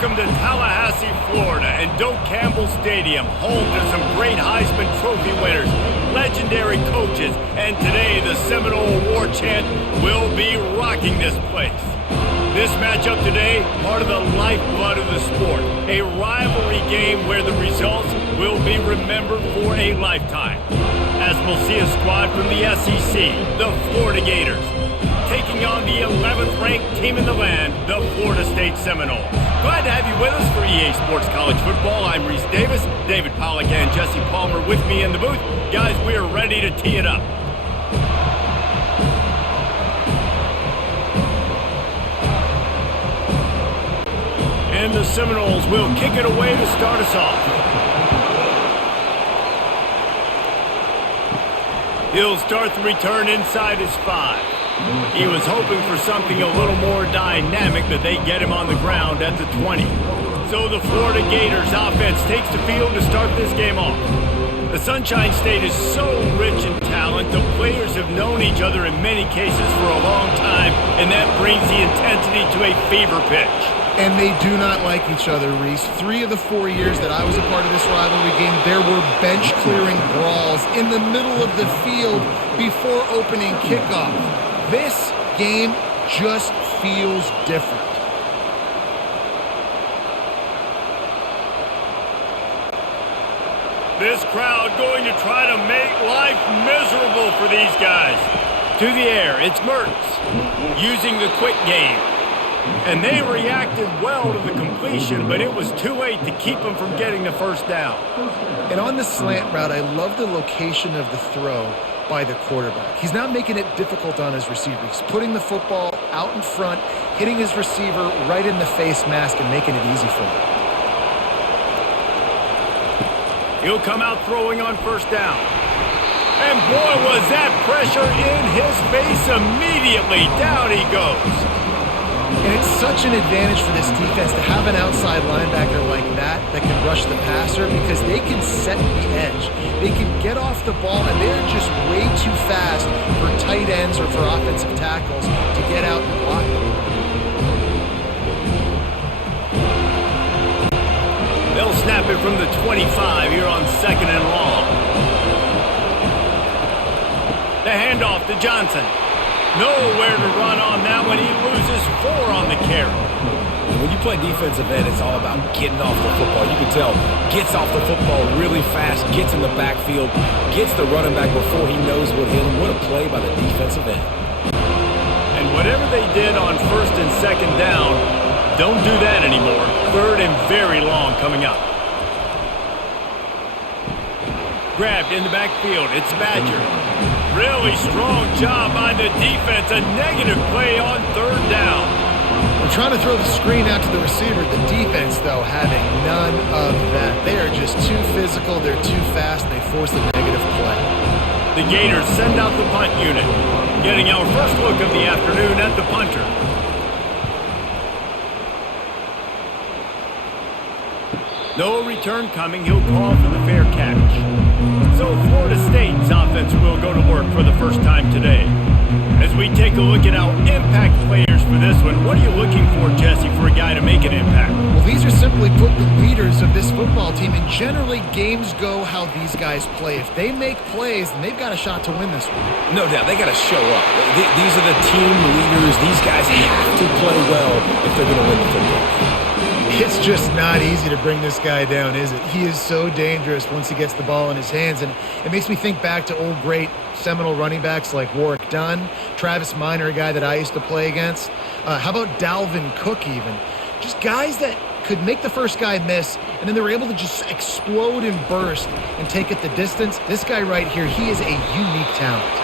Welcome to Tallahassee, Florida, and Doak Campbell Stadium, home to some great Heisman Trophy winners, legendary coaches, and today the Seminole War Chant will be rocking this place. This matchup today, part of the lifeblood of the sport, a rivalry game where the results will be remembered for a lifetime. As we'll see a squad from the SEC, the Florida Gators, taking on the 11th ranked team in the land, the Florida State Seminoles. Glad to have you with us for EA Sports College Football. I'm Reese Davis, David Pollack and Jesse Palmer with me in the booth. Guys, we are ready to tee it up. And the Seminoles will kick it away to start us off. He'll start the return inside his 5. He was hoping for something a little more dynamic, but they get him on the ground at the 20. So the Florida Gators offense takes the field to start this game off. The Sunshine State is so rich in talent. The players have known each other in many cases for a long time, and that brings the intensity to a fever pitch. And they do not like each other, Reese. 3 of the 4 years that I was a part of this rivalry game, there were bench-clearing brawls in the middle of the field before opening kickoff. This game just feels different. This crowd going to try to make life miserable for these guys. To the air, it's Mertz using the quick game. And they reacted well to the completion, but it was too late to keep them from getting the first down. And on the slant route, I love the location of the throw by the quarterback. He's not making it difficult on his receiver. He's putting the football out in front, hitting his receiver right in the face mask and making it easy for him. He'll come out throwing on first down. And boy, was that pressure in his face immediately. Down he goes. And it's such an advantage for this defense to have an outside linebacker like that can rush the passer because they can set the edge. They can get off the ball, and they're just way too fast for tight ends or for offensive tackles to get out and block it. They'll snap it from the 25 here on 2nd and long. The handoff to Johnson. Nowhere to run on that one. He loses 4 on the carry. When you play defensive end, it's all about getting off the football. You can tell, gets off the football really fast, gets in the backfield, gets the running back before he knows what hit him. What a play by the defensive end. And whatever they did on 1st and 2nd down, don't do that anymore. 3rd and very long coming up. Grabbed in the backfield. It's Badger. Really strong job by the defense. A negative play on 3rd down. We're trying to throw the screen out to the receiver. The defense, though, having none of that. They are just too physical. They're too fast. And they force a negative play. The Gators send out the punt unit. Getting our first look of the afternoon at the punter. No return coming. He'll call for the fair catch. So Florida State's offense will go to work for the first time today. As we take a look at our impact players for this one, what are you looking for, Jesse, for a guy to make an impact? Well, these are simply put the leaders of this football team, and generally games go how these guys play. If they make plays, then they've got a shot to win this one. No doubt, they got to show up. These are the team leaders. These guys have to play well if they're going to win the football. It's just not easy to bring this guy down, is it? He is so dangerous once he gets the ball in his hands, and it makes me think back to old great Seminole running backs like Warwick Dunn, Travis Minor, a guy that I used to play against. How about Dalvin Cook even? Just guys that could make the first guy miss, and then they were able to just explode and burst and take it the distance. This guy right here, he is a unique talent.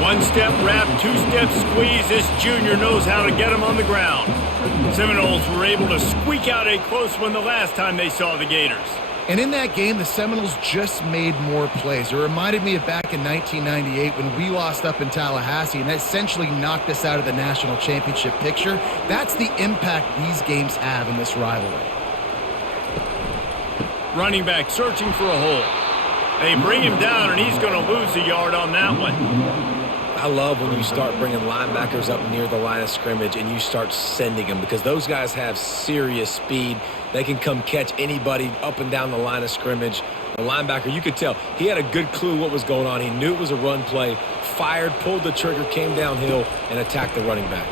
1-step wrap, 2-step squeeze. This junior knows how to get him on the ground. Seminoles were able to squeak out a close one the last time they saw the Gators. And in that game, the Seminoles just made more plays. It reminded me of back in 1998 when we lost up in Tallahassee, and that essentially knocked us out of the national championship picture. That's the impact these games have in this rivalry. Running back searching for a hole. They bring him down, and he's going to lose a yard on that one. I love when you start bringing linebackers up near the line of scrimmage and you start sending them because those guys have serious speed. They can come catch anybody up and down the line of scrimmage. The linebacker, you could tell, he had a good clue what was going on. He knew it was a run play, fired, pulled the trigger, came downhill, and attacked the running back.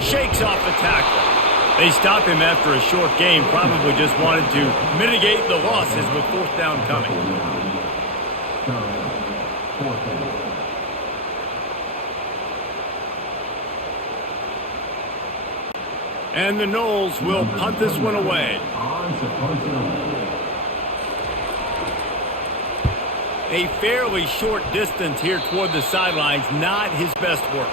Shakes off the tackle. They stopped him after a short game, probably just wanted to mitigate the losses with fourth down coming. And the Noles will punt this one away. A fairly short distance here toward the sidelines, not his best work.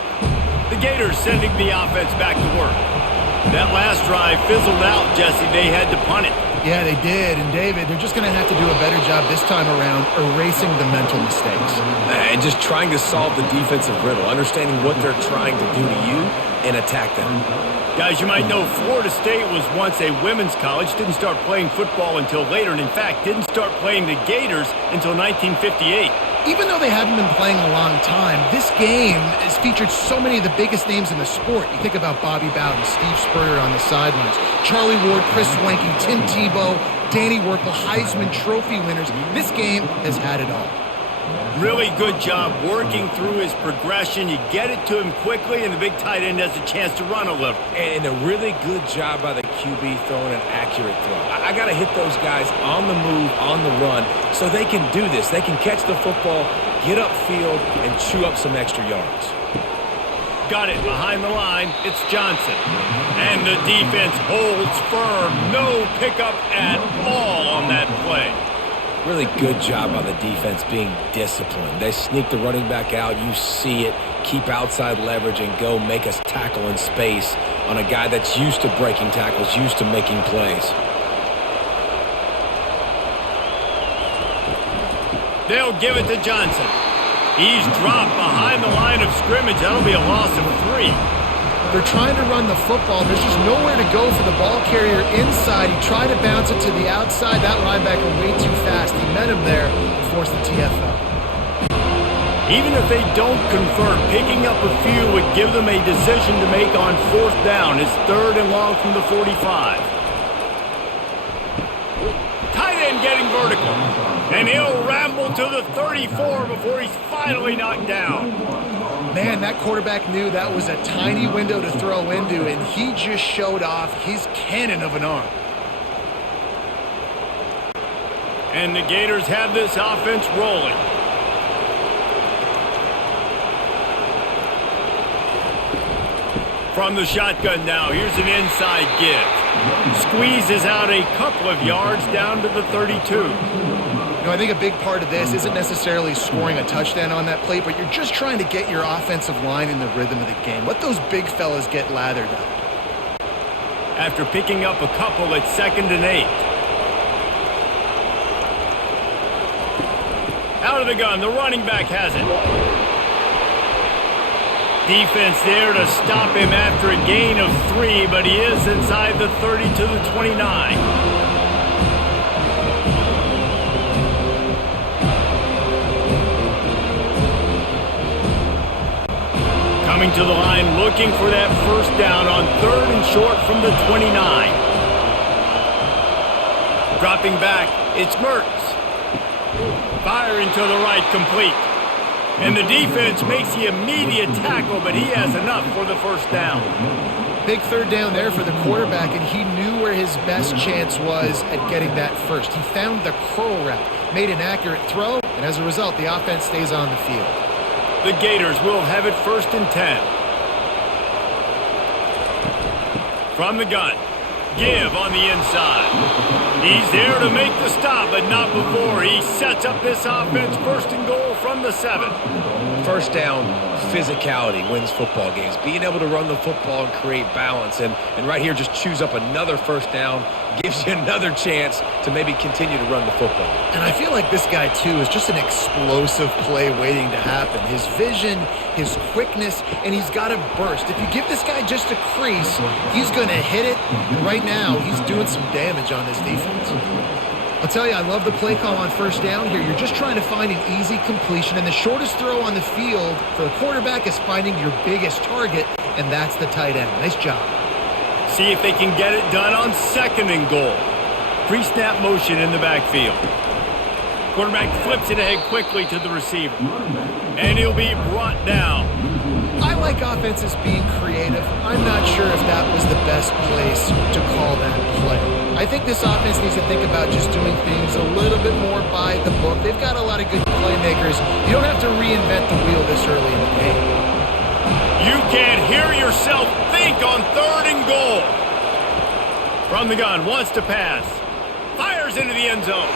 The Gators sending the offense back to work. That last drive fizzled out, Jesse. They had to punt it. Yeah, they did. And, David, they're just going to have to do a better job this time around erasing the mental mistakes. And just trying to solve the defensive riddle, understanding what they're trying to do to you and attack them. Guys, you might know Florida State was once a women's college, didn't start playing football until later, and in fact, didn't start playing the Gators until 1958. Even though they haven't been playing a long time, this game has featured so many of the biggest names in the sport. You think about Bobby Bowden, Steve Spurrier on the sidelines, Charlie Ward, Chris Wenke, Tim Tebow, Danny Werkle, Heisman Trophy winners. This game has had it all. Really good job working through his progression. You get it to him quickly, and the big tight end has a chance to run a little. And a really good job by the QB throwing an accurate throw. I got to hit those guys on the move, on the run, so they can do this. They can catch the football, get upfield, and chew up some extra yards. Got it behind the line. It's Johnson. And the defense holds firm. No pickup at all on that play. Really good job by the defense being disciplined. They sneak the running back out. You see it. Keep outside leverage and go make us tackle in space on a guy that's used to breaking tackles, used to making plays. They'll give it to Johnson. He's dropped behind the line of scrimmage. That'll be a loss of 3. They're trying to run the football. There's just nowhere to go for the ball carrier inside. He tried to bounce it to the outside. That linebacker way too fast. He met him there and forced the TFL. Even if they don't convert, picking up a few would give them a decision to make on fourth down. It's 3rd and long from the 45. Tight end getting vertical. And he'll ramble to the 34 before he's finally knocked down. Man, that quarterback knew that was a tiny window to throw into, and he just showed off his cannon of an arm. And the Gators have this offense rolling. From the shotgun now, here's an inside give. Squeezes out a couple of yards down to the 32. I think a big part of this isn't necessarily scoring a touchdown on that play, but you're just trying to get your offensive line in the rhythm of the game. Let those big fellas get lathered up. After picking up a couple at 2nd and 8. Out of the gun, the running back has it. Defense there to stop him after a gain of 3, but he is inside the 30 to the 29. Coming to the line, looking for that first down on 3rd and short from the 29. Dropping back, it's Mertz. Firing to the right, complete. And the defense makes the immediate tackle, but he has enough for the first down. Big 3rd down there for the quarterback, and he knew where his best chance was at getting that first. He found the curl route, made an accurate throw, and as a result, the offense stays on the field. The Gators will have it 1st and 10. From the gun. Give on the inside. He's there to make the stop, but not before. He sets up this offense 1st and goal from the 7. First down, physicality wins football games. Being able to run the football and create balance. And right here, just choose up another first down. Gives you another chance to maybe continue to run the football. And I feel like this guy, too, is just an explosive play waiting to happen. His vision, his quickness, and he's got a burst. If you give this guy just a crease, he's going to hit it. And right now, he's doing some damage on this defense. I'll tell you, I love the play call on first down here. You're just trying to find an easy completion, and the shortest throw on the field for the quarterback is finding your biggest target, and that's the tight end. Nice job. See if they can get it done on 2nd and goal. Pre-snap motion in the backfield. Quarterback flips it ahead quickly to the receiver, and he'll be brought down. I like offenses being creative. I'm not sure if that was the best place to call that play. I think this offense needs to think about just doing things a little bit more by the book. They've got a lot of good playmakers. You don't have to reinvent the wheel this early in the game. You can't hear yourself think on 3rd and goal. From the gun, wants to pass. Fires into the end zone.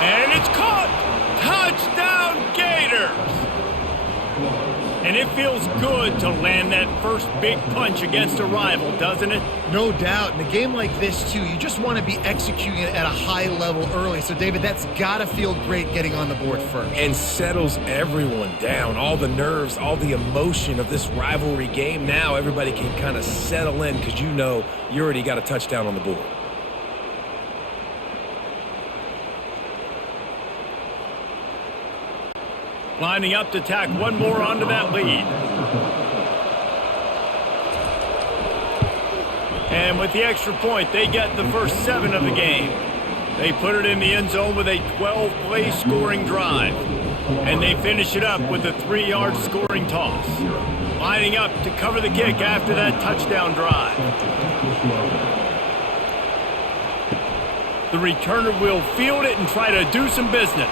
And it's caught. Touchdown Gators. And it feels good to land that first big punch against a rival, doesn't it? No doubt. In a game like this, too, you just want to be executing it at a high level early. So, David, that's got to feel great getting on the board first. And settles everyone down. All the nerves, all the emotion of this rivalry game. Now everybody can kind of settle in because you know you already got a touchdown on the board. Lining up to tack one more onto that lead. And with the extra point, they get the first 7 of the game. They put it in the end zone with a 12-play scoring drive. And they finish it up with a 3-yard scoring toss. Lining up to cover the kick after that touchdown drive. The returner will field it and try to do some business.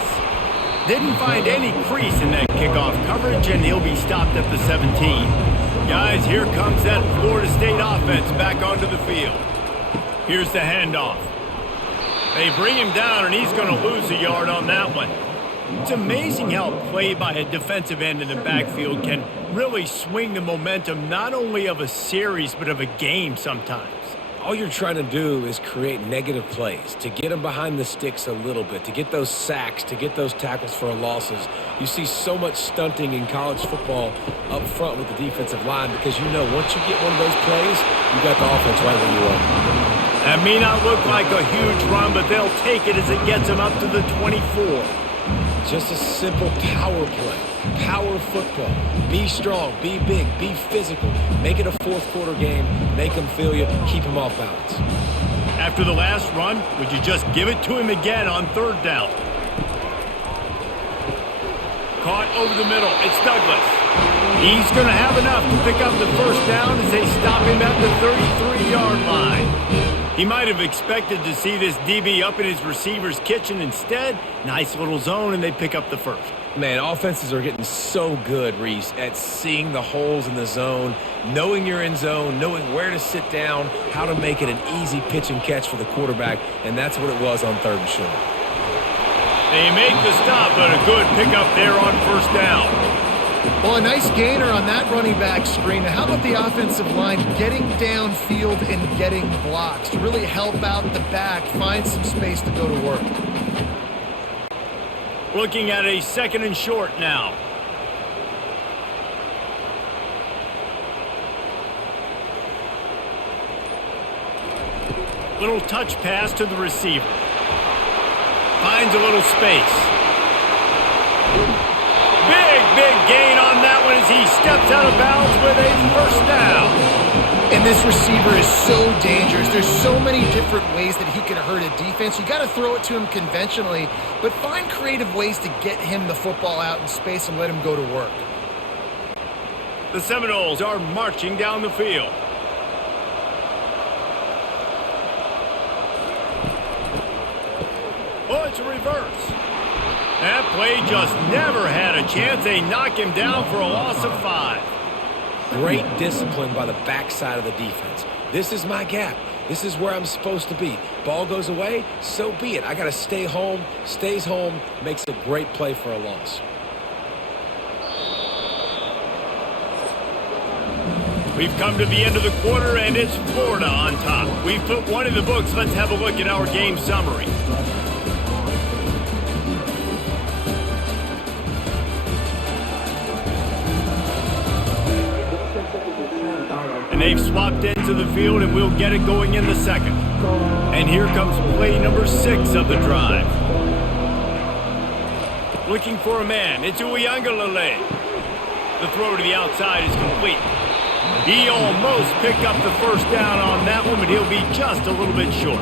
Didn't find any crease in that kickoff coverage, and he'll be stopped at the 17. Guys, here comes that Florida State offense back onto the field. Here's the handoff. They bring him down, and he's going to lose a yard on that one. It's amazing how a play by a defensive end in the backfield can really swing the momentum not only of a series, but of a game sometimes. All you're trying to do is create negative plays, to get them behind the sticks a little bit, to get those sacks, to get those tackles for losses. You see so much stunting in college football up front with the defensive line because you know once you get one of those plays, you got the offense right where you are. That may not look like a huge run, but they'll take it as it gets them up to the 24. Just a simple power play. Power football. Be strong, be big, be physical. Make it a fourth quarter game. Make them feel you. Keep them off balance. After the last run, would you just give it to him again on 3rd down? Caught over the middle. It's Douglas. He's going to have enough to pick up the first down as they stop him at the 33-yard line. He might have expected to see this DB up in his receiver's kitchen. Instead, nice little zone, and they pick up the first. Man, offenses are getting so good, Reese, at seeing the holes in the zone, knowing you're in zone, knowing where to sit down, how to make it an easy pitch and catch for the quarterback, and that's what it was on 3rd and short. They make the stop, but a good pickup there on first down. Well, a nice gainer on that running back screen. Now, how about the offensive line getting downfield and getting blocks to really help out the back, find some space to go to work? Looking at a 2nd and short now. Little touch pass to the receiver. Finds a little space. Big gain on that one as he steps out of bounds with a first down. And this receiver is so dangerous. There's so many different ways that he can hurt a defense. You got to throw it to him conventionally, but find creative ways to get him the football out in space and let him go to work. The Seminoles are marching down the field. Oh, it's a reverse. That play just never had a chance. They knock him down for a loss of 5. Great discipline by the backside of the defense. This is my gap. This is where I'm supposed to be. Ball goes away, so be it. I got to stay home. Stays home, makes a great play for a loss. We've come to the end of the quarter, and it's Florida on top. We've put one in the books. Let's have a look at our game summary. And They've swapped ends of the field, and we'll get it going in the second. And here comes play number 6 of the drive. Looking for a man. It's Uiagalelei. The throw to the outside is complete. He almost picked up the first down on that one, but he'll be just a little bit short.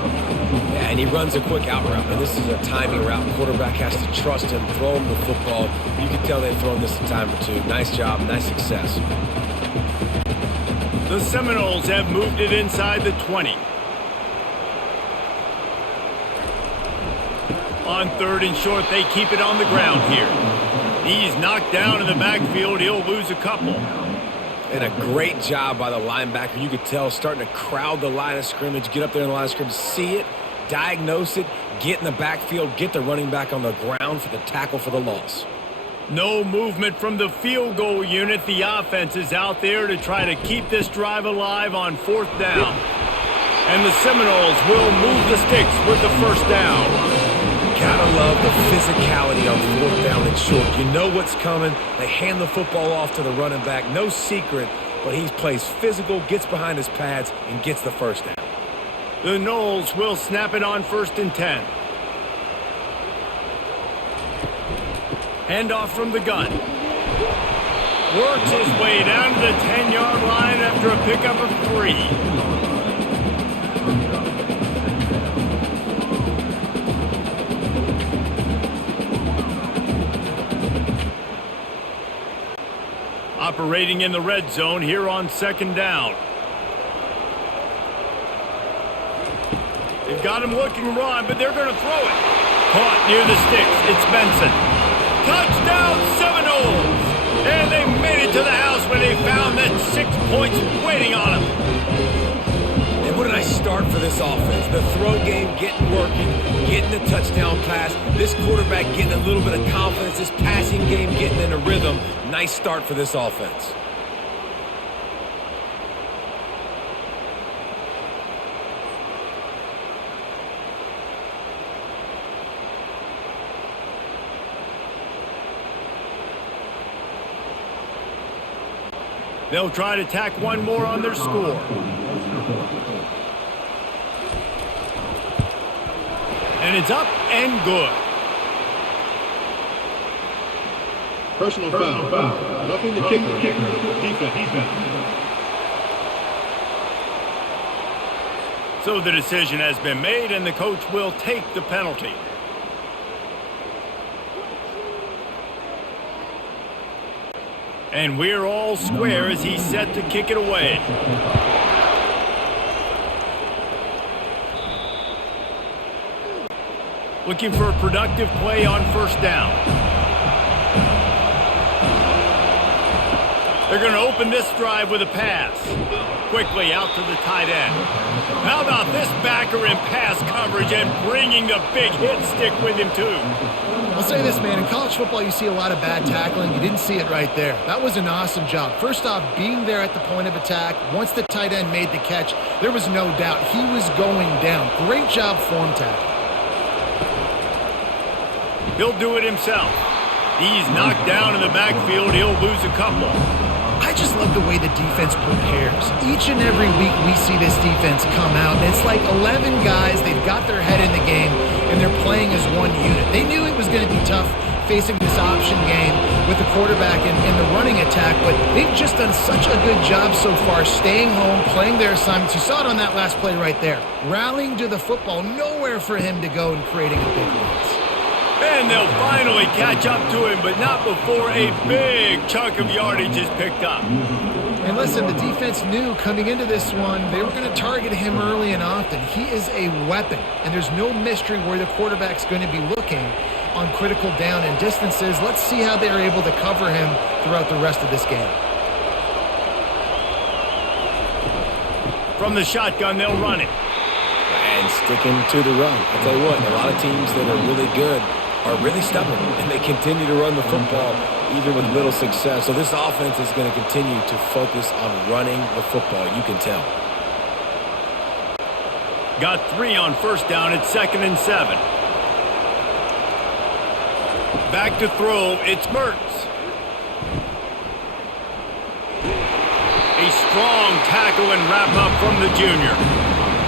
Yeah, and he runs a quick out route. And this is a timing route. Quarterback has to trust him, throw him the football. You can tell they've thrown this a time or two. Nice job, nice success. The Seminoles have moved it inside the 20. On 3rd and short, they keep it on the ground here. He's knocked down in the backfield. He'll lose a couple. And a great job by the linebacker. You could tell starting to crowd the line of scrimmage, get up there in the line of scrimmage, see it, diagnose it, get in the backfield, get the running back on the ground for the tackle for the loss. No movement from the field goal unit. The offense is out there to try to keep this drive alive on 4th down. And the Seminoles will move the sticks with the first down. Gotta love the physicality on 4th down and short. You know what's coming. They hand the football off to the running back. No secret, but he plays physical, gets behind his pads, and gets the first down. The Noles will snap it on 1st and 10. Handoff from the gun. Works his way down to the 10-yard line after a pickup of 3. Operating in the red zone here on 2nd down. They've got him looking run, but they're going to throw it. Caught near the sticks. It's Benson. Touchdown Seminoles! And they made it to the house when they found that 6 points waiting on them. And what a nice start for this offense. The throw game getting working, getting the touchdown pass. This quarterback getting a little bit of confidence. This passing game getting in a rhythm. Nice start for this offense. They'll try to tack one more on their score. And it's up and good. Personal foul. Roughing the kicker. Defense. So the decision has been made, and the coach will take the penalty. And we're all square as he's set to kick it away. Looking for a productive play on 1st down. They're going to open this drive with a pass. Quickly out to the tight end. How about this backer in pass coverage and bringing the big hit stick with him too? I'll say this, man. In college football, you see a lot of bad tackling. You didn't see it right there. That was an awesome job. First off, being there at the point of attack. Once the tight end made the catch, there was no doubt he was going down. Great job form tackle. He'll do it himself. He's knocked down in the backfield. He'll lose a couple. I just love the way the defense prepares. Each and every week we see this defense come out, and it's like 11 guys. They've got their head in the game, and they're playing as one unit. They knew it was going to be tough facing this option game with the quarterback in the running attack, but they've just done such a good job so far staying home, playing their assignments. You saw it on that last play right there. Rallying to the football, nowhere for him to go and creating a big loss. And they'll finally catch up to him, but not before a big chunk of yardage is picked up. And listen, the defense knew coming into this one, they were going to target him early and often. He is a weapon, and there's no mystery where the quarterback's going to be looking on critical down and distances. Let's see how they're able to cover him throughout the rest of this game. From the shotgun, they'll run it. And sticking to the run. I'll tell you what, a lot of teams that are really good are really stubborn, and they continue to run the football even with little success. So this offense is going to continue to focus on running the football. You can tell. Got 3 on 1st down at 2nd and 7. Back to throw, it's Mertz. A strong tackle and wrap-up from the junior.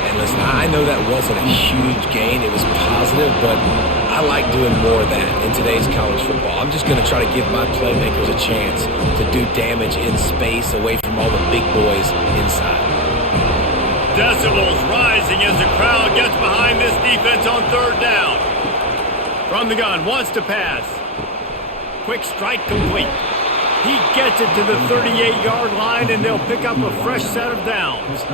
And listen, I know that wasn't a huge gain. It was positive, but I like doing more of that in today's college football. I'm just going to try to give my playmakers a chance to do damage in space away from all the big boys inside. Decibels rising as the crowd gets behind this defense on third down. From the gun, wants to pass. Quick strike complete. He gets it to the 38-yard line, and they'll pick up a fresh set of downs.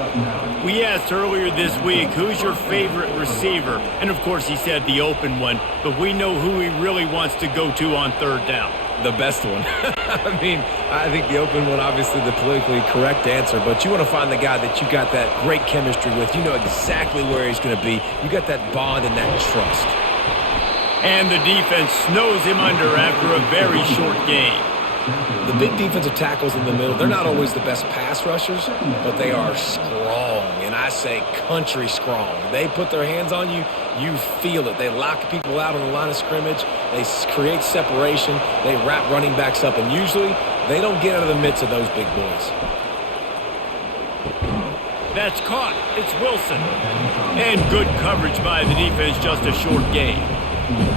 We asked earlier this week, who's your favorite receiver? And, of course, he said the open one, but we know who he really wants to go to on third down. The best one. I mean, I think the open one, obviously the politically correct answer, but you want to find the guy that you got that great chemistry with. You know exactly where he's going to be. You got that bond and that trust. And the defense snows him under after a very short gain. The big defensive tackles in the middle, they're not always the best pass rushers, but they are strong, and I say country strong. They put their hands on you, you feel it. They lock people out on the line of scrimmage. They create separation. They wrap running backs up, and usually they don't get out of the midst of those big boys. That's caught. It's Wilson. And good coverage by the defense, just a short gain.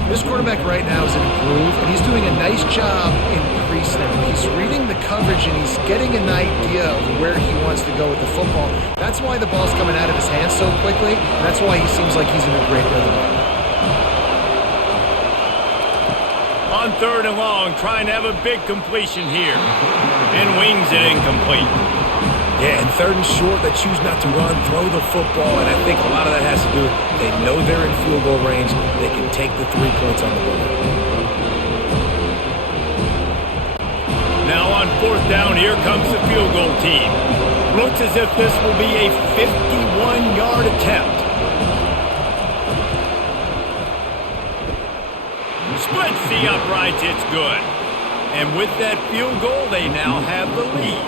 This quarterback right now is in a groove, and he's doing a nice job in pre-snap. He's reading the coverage, and he's getting an idea of where he wants to go with the football. That's why the ball's coming out of his hands so quickly, and that's why he seems like he's in a great rhythm right now. On third and long, trying to have a big completion here. And wings it incomplete. Yeah, and third and short, they choose not to run, throw the football, and I think a lot of that has to do with they know they're in field goal range. They can take the 3 points on the board. Now on fourth down, here comes the field goal team. Looks as if this will be a 51-yard attempt. Splits the uprights, it's good. And with that field goal, they now have the lead.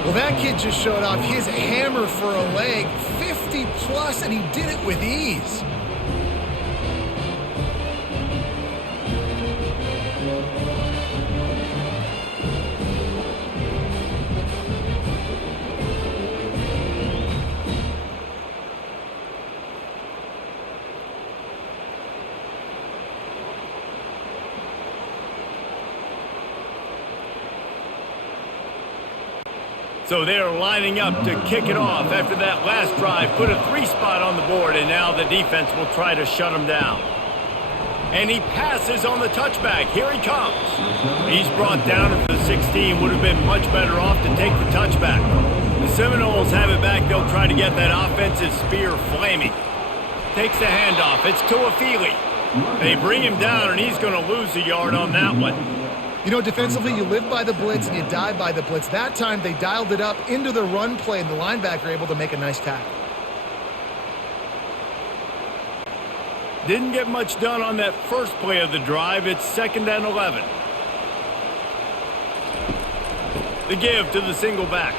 Well, that kid just showed off his hammer for a leg, 50-plus, and he did it with ease. So they're lining up to kick it off after that last drive. Put a 3-spot on the board, and now the defense will try to shut him down. And he passes on the touchback. Here he comes. He's brought down at the 16. Would have been much better off to take the touchback. The Seminoles have it back. They'll try to get that offensive spear flaming. Takes the handoff. It's Tuafili. They bring him down, and he's going to lose a yard on that one. You know, defensively, you live by the blitz and you die by the blitz. That time, they dialed it up into the run play, and the linebacker able to make a nice tackle. Didn't get much done on that first play of the drive. It's 2nd and 11. The give to the single back.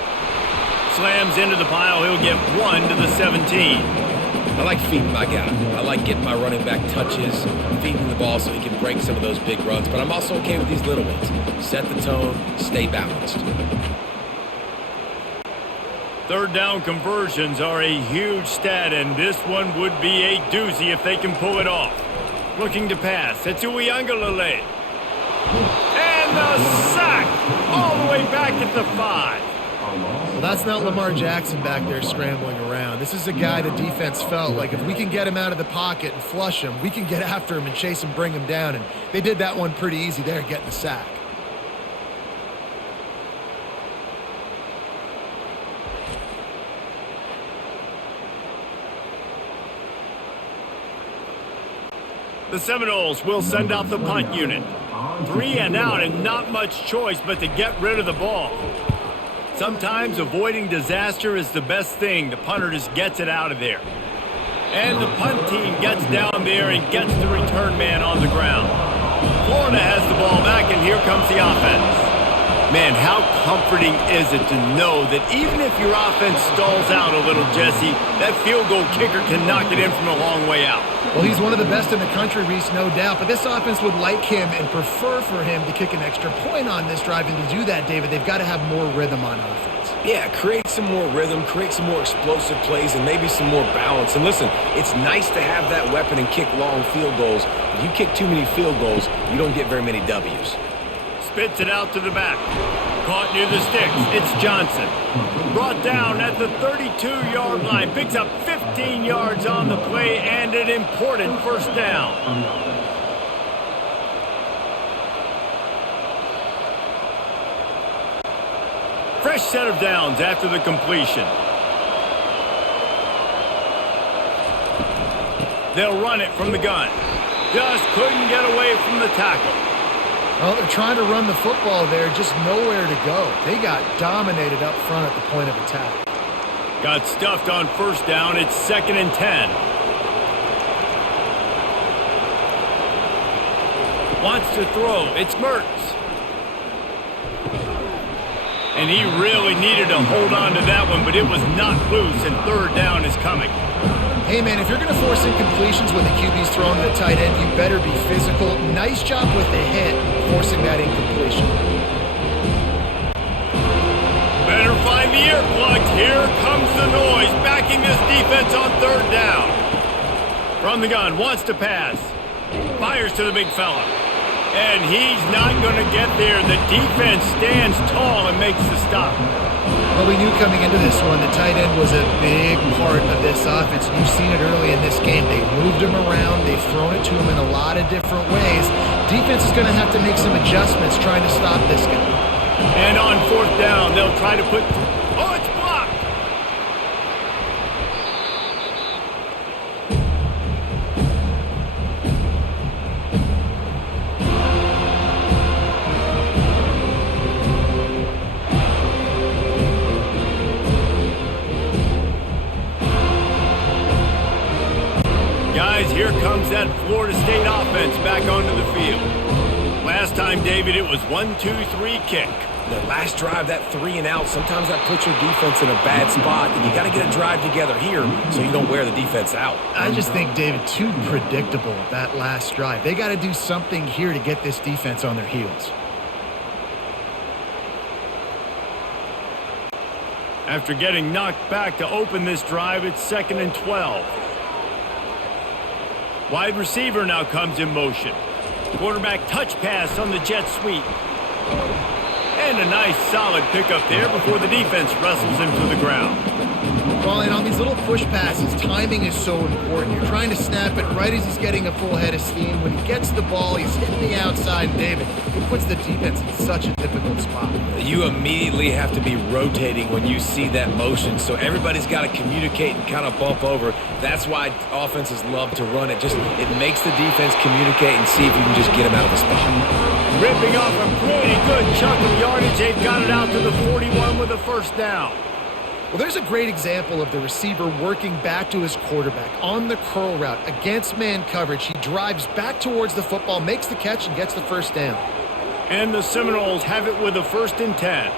Slams into the pile. He'll get 1 to the 17. I like feeding my guy. I like getting my running back touches, feeding the ball so he can break some of those big runs. But I'm also okay with these little ones. Set the tone, stay balanced. Third down conversions are a huge stat, and this one would be a doozy if they can pull it off. Looking to pass. It's Uiagalelei. And the sack all the way back at the 5. Well, that's not Lamar Jackson back there scrambling around. This is a guy the defense felt like if we can get him out of the pocket and flush him, we can get after him and chase him, bring him down. And they did that one pretty easy there, getting the sack. The Seminoles will send out the punt unit. 3 and out, and not much choice but to get rid of the ball. Sometimes avoiding disaster is the best thing. The punter just gets it out of there. And the punt team gets down there and gets the return man on the ground. Florida has the ball back, and here comes the offense. Man, how comforting is it to know that even if your offense stalls out a little, Jesse, that field goal kicker can knock it in from a long way out. Well, he's one of the best in the country, Reese, no doubt. But this offense would like him and prefer for him to kick an extra point on this drive. And to do that, David, they've got to have more rhythm on offense. Yeah, create some more rhythm, create some more explosive plays, and maybe some more balance. And listen, it's nice to have that weapon and kick long field goals. If you kick too many field goals, you don't get very many W's. Spits it out to the back. Caught near the sticks. It's Johnson. Brought down at the 32-yard line. Picks up 15 yards on the play and an important first down. Fresh set of downs after the completion. They'll run it from the gun. Just couldn't get away from the tackle. Well, they're trying to run the football there, just nowhere to go. They got dominated up front at the point of attack. Got stuffed on first down. It's 2nd and 10. Wants to throw. It's Mertz. And he really needed to hold on to that one, but it was not loose, and 3rd down is coming. Hey, man, if you're going to force incompletions when the QB's thrown to the tight end, you better be physical. Nice job with the hit, forcing that incompletion. Better find the earplugs. Here comes the noise, backing this defense on 3rd down. From the gun, wants to pass. Fires to the big fella. And he's not going to get there. The defense stands tall and makes the stop. Well, we knew coming into this one the tight end was a big part of this offense. You've seen it early in this game. They moved him around. They've thrown it to him in a lot of different ways. Defense is going to have to make some adjustments trying to stop this guy. And on 4th down, they'll try to put... Oh, it's blocked! Guys, here comes that Florida State offense back onto the field. Last time, David, it was 1-2-3 kick. The last drive, that 3 and out, sometimes that puts your defense in a bad spot, and you got to get a drive together here so you don't wear the defense out. I just think, David, too predictable that last drive. They got to do something here to get this defense on their heels. After getting knocked back to open this drive, it's 2nd and 12. Wide receiver now comes in motion. Quarterback touch pass on the jet sweep. And a nice solid pickup there before the defense wrestles him to the ground. Well, and on these little push passes, timing is so important. You're trying to snap it right as he's getting a full head of steam. When he gets the ball, he's hitting the outside, and David, it puts the defense in such a difficult spot. You immediately have to be rotating when you see that motion, so everybody's got to communicate and kind of bump over. That's why offenses love to run it. It makes the defense communicate and see if you can just get them out of the spot. Ripping off a pretty good chunk of yardage. They've got it out to the 41 with a first down. Well, there's a great example of the receiver working back to his quarterback on the curl route against man coverage. He drives back towards the football, makes the catch, and gets the first down. And the Seminoles have it with a 1st and 10.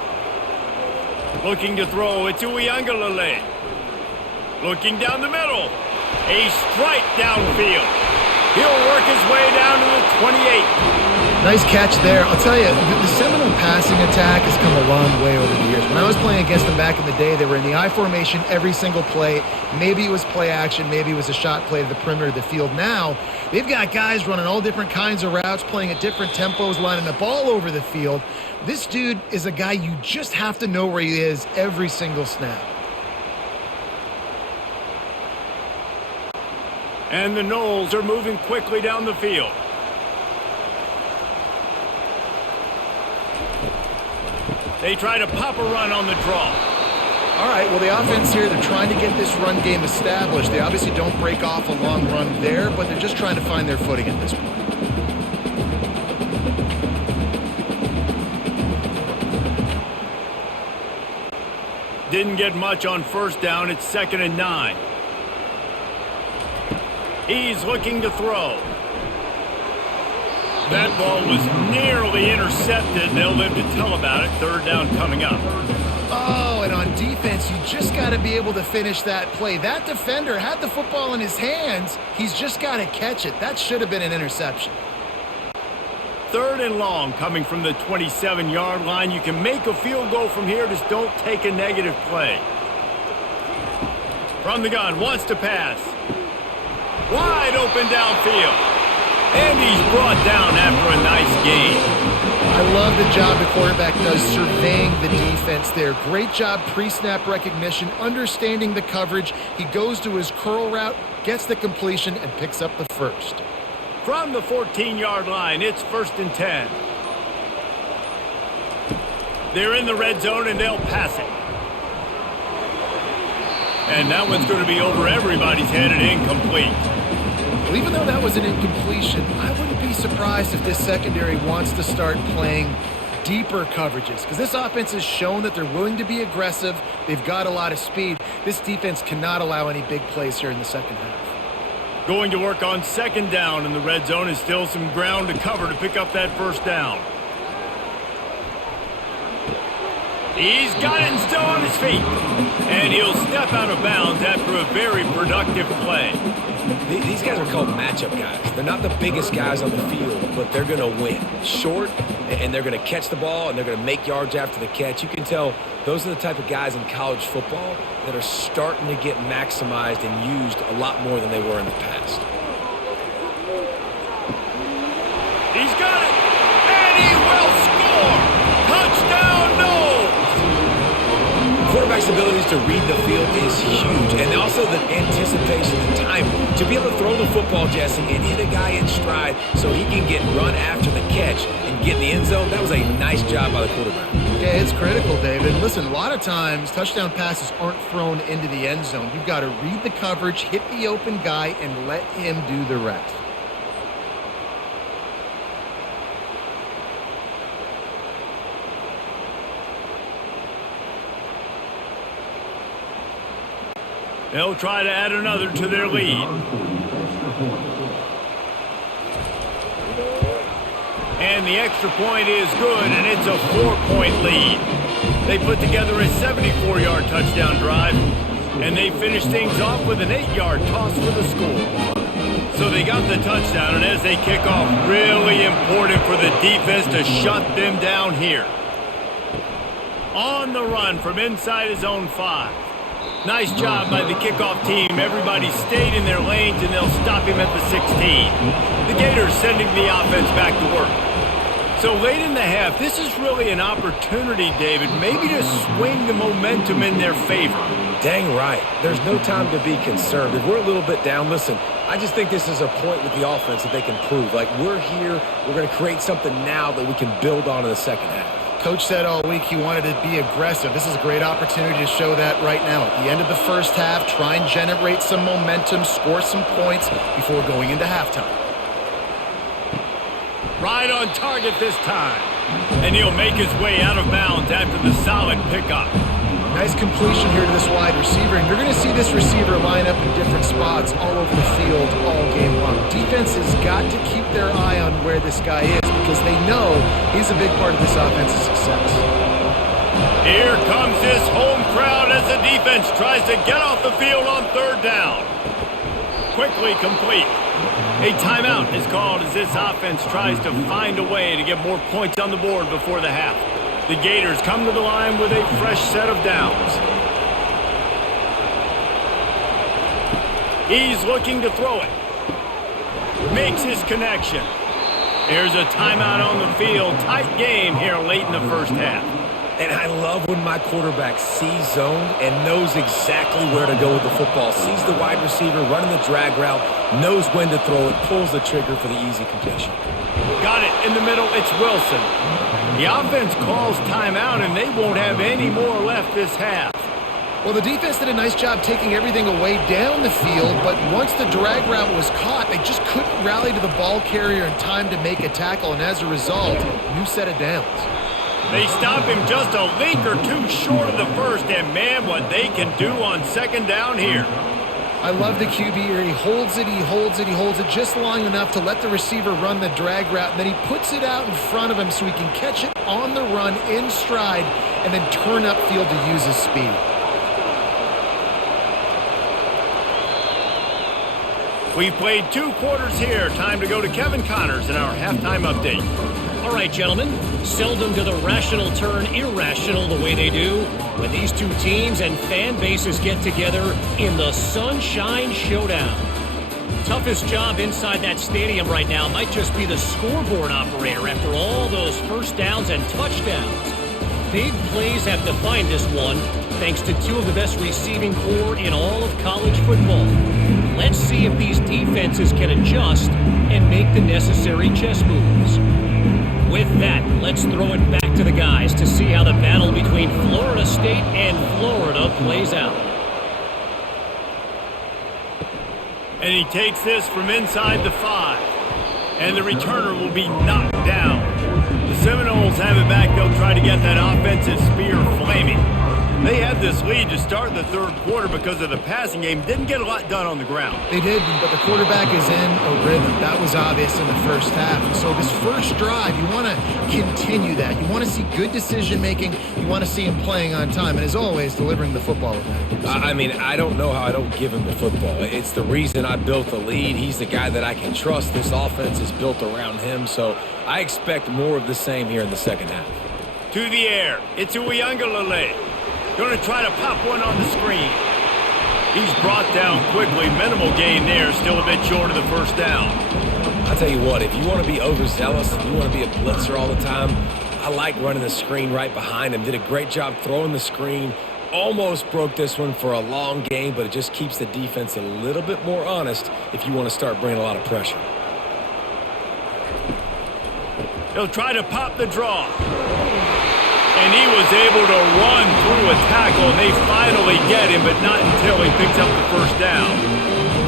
Looking to throw, it's Uiagalelei. Looking down the middle. A strike downfield. He'll work his way down to the 28. Nice catch there. I'll tell you, the Seminole passing attack has come a long way over the years. When I was playing against them back in the day, they were in the I formation every single play. Maybe it was play action. Maybe it was a shot play to the perimeter of the field. Now, they've got guys running all different kinds of routes, playing at different tempos, lining the ball over the field. This dude is a guy you just have to know where he is every single snap. And the Noles are moving quickly down the field. They try to pop a run on the draw. All right, well, the offense here, they're trying to get this run game established. They obviously don't break off a long run there, but they're just trying to find their footing at this point. Didn't get much on first down. It's 2nd and 9. He's looking to throw. That ball was nearly intercepted. They'll live to tell about it. 3rd down coming up. Oh, and on defense, you just got to be able to finish that play. That defender had the football in his hands. He's just got to catch it. That should have been an interception. 3rd and long coming from the 27-yard line. You can make a field goal from here. Just don't take a negative play. From the gun, wants to pass. Wide open downfield. And he's brought down after a nice gain. I love the job the quarterback does surveying the defense there. Great job pre-snap recognition, understanding the coverage. He goes to his curl route, gets the completion, and picks up the first. From the 14-yard line, it's 1st and 10. They're in the red zone, and they'll pass it. And that one's going to be over everybody's head and incomplete. Well, even though that was an incompletion, I wouldn't be surprised if this secondary wants to start playing deeper coverages, because this offense has shown that they're willing to be aggressive. They've got a lot of speed. This defense cannot allow any big plays here in the second half. Going to work on 2nd down in the red zone, and still some ground to cover to pick up that 1st down. He's got it and still on his feet. And he'll step out of bounds after a very productive play. These guys are called matchup guys. They're not the biggest guys on the field, but they're going to win. Short, and they're going to catch the ball, and they're going to make yards after the catch. You can tell those are the type of guys in college football that are starting to get maximized and used a lot more than they were in the past. He's got it, and he will score. Touchdown, Noles. Quarterback's abilities to read the field is huge, and also the anticipation and time to be able to throw the football, Jesse, and hit a guy in stride so he can get run after the catch and get in the end zone. That was a nice job by the quarterback. Yeah, it's critical, David. Listen, a lot of times touchdown passes aren't thrown into the end zone. You've got to read the coverage, hit the open guy, and let him do the rest. They'll try to add another to their lead. And the extra point is good, and it's a 4-point lead. They put together a 74-yard touchdown drive, and they finish things off with an 8-yard toss for the score. So they got the touchdown, and as they kick off, really important for the defense to shut them down here. On the run from inside his own 5. Nice job by the kickoff team. Everybody stayed in their lanes, and they'll stop him at the 16. The Gators sending the offense back to work. So late in the half, this is really an opportunity, David, maybe to swing the momentum in their favor. Dang right. There's no time to be concerned. If we're a little bit down, listen, I just think this is a point with the offense that they can prove. Like, we're here, we're going to create something now that we can build on in the second half. Coach said all week he wanted to be aggressive. This is a great opportunity to show that right now. At the end of the first half, try and generate some momentum, score some points before going into halftime. Right on target this time. And he'll make his way out of bounds after the solid pickup. Nice completion here to this wide receiver, and you're going to see this receiver line up in different spots all over the field all game long. Defense has got to keep their eye on where this guy is because they know he's a big part of this offense's success. Here comes this home crowd as the defense tries to get off the field on 3rd down. Quickly complete. A timeout is called as this offense tries to find a way to get more points on the board before the half. The Gators come to the line with a fresh set of downs. He's looking to throw it. Makes his connection. Here's a timeout on the field. Tight game here late in the first half. And I love when my quarterback sees zone and knows exactly where to go with the football. Sees the wide receiver running the drag route, knows when to throw it, pulls the trigger for the easy completion. Got it in the middle. It's Wilson. The offense calls timeout, and they won't have any more left this half. Well, the defense did a nice job taking everything away down the field, but once the drag route was caught, they just couldn't rally to the ball carrier in time to make a tackle, and as a result, new set of downs. They stop him just a link or two short of the first, and man, what they can do on 2nd down here. I love the QB here. He holds it, he holds it, he holds it just long enough to let the receiver run the drag route, and then he puts it out in front of him so he can catch it on the run in stride and then turn upfield to use his speed. We've played 2 quarters here. Time to go to Kevin Connors in our halftime update. All right, gentlemen. Seldom do the rational turn irrational the way they do when these two teams and fan bases get together in the Sunshine Showdown. Toughest job inside that stadium right now might just be the scoreboard operator after all those first downs and touchdowns. Big plays have defined this one, thanks to 2 of the best receiving corps in all of college football. Let's see if these defenses can adjust and make the necessary chess moves. With that, let's throw it back to the guys to see how the battle between Florida State and Florida plays out. And he takes this from inside the 5. And the returner will be knocked down. The Seminoles have it back. They'll try to get that offensive spear flaming. They had this lead to start the 3rd quarter because of the passing game. Didn't get a lot done on the ground. They did, but the quarterback is in a rhythm. That was obvious in the first half. And so this first drive, you want to continue that. You want to see good decision-making. You want to see him playing on time. And as always, delivering the football. I mean, I don't know how I don't give him the football. It's the reason I built the lead. He's the guy that I can trust. This offense is built around him. So I expect more of the same here in the second half. To the air. It's Uiagalelei. Going to try to pop one on the screen. He's brought down quickly. Minimal gain there. Still a bit short of the first down. I'll tell you what, if you want to be overzealous, if you want to be a blitzer all the time, I like running the screen right behind him. Did a great job throwing the screen. Almost broke this one for a long game, but it just keeps the defense a little bit more honest if you want to start bringing a lot of pressure. He'll try to pop the draw. And he was able to run through a tackle, and they finally get him, but not until he picks up the first down.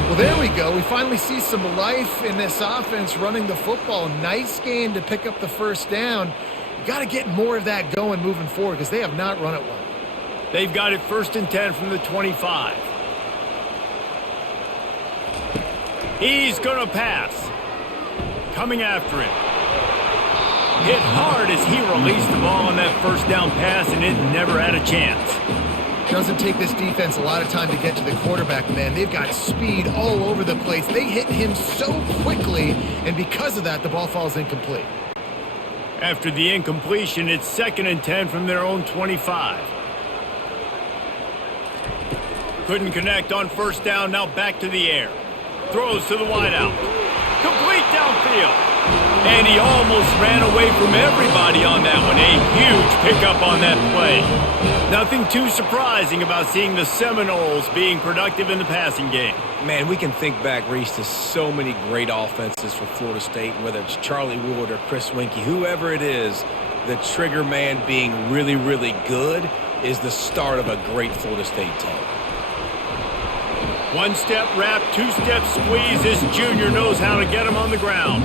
Well, there we go. We finally see some life in this offense running the football. Nice game to pick up the first down. You got to get more of that going moving forward because they have not run it well. They've got it 1st and 10 from the 25. He's going to pass. Coming after him. Hit hard as he released the ball on that first down pass, and it never had a chance. Doesn't take this defense a lot of time to get to the quarterback, man. They've got speed all over the place. They hit him so quickly, and because of that, the ball falls incomplete. After the incompletion, it's 2nd and 10 from their own 25. Couldn't connect on first down, now back to the air. Throws to the wideout. Complete downfield. And he almost ran away from everybody on that one. A huge pickup on that play. Nothing too surprising about seeing the Seminoles being productive in the passing game. Man, we can think back, Reese, to so many great offenses for Florida State, whether it's Charlie Wood or Chris Winkie, whoever it is, the trigger man being really, really good is the start of a great Florida State team. 1-step wrap, 2-step squeeze. This junior knows how to get him on the ground.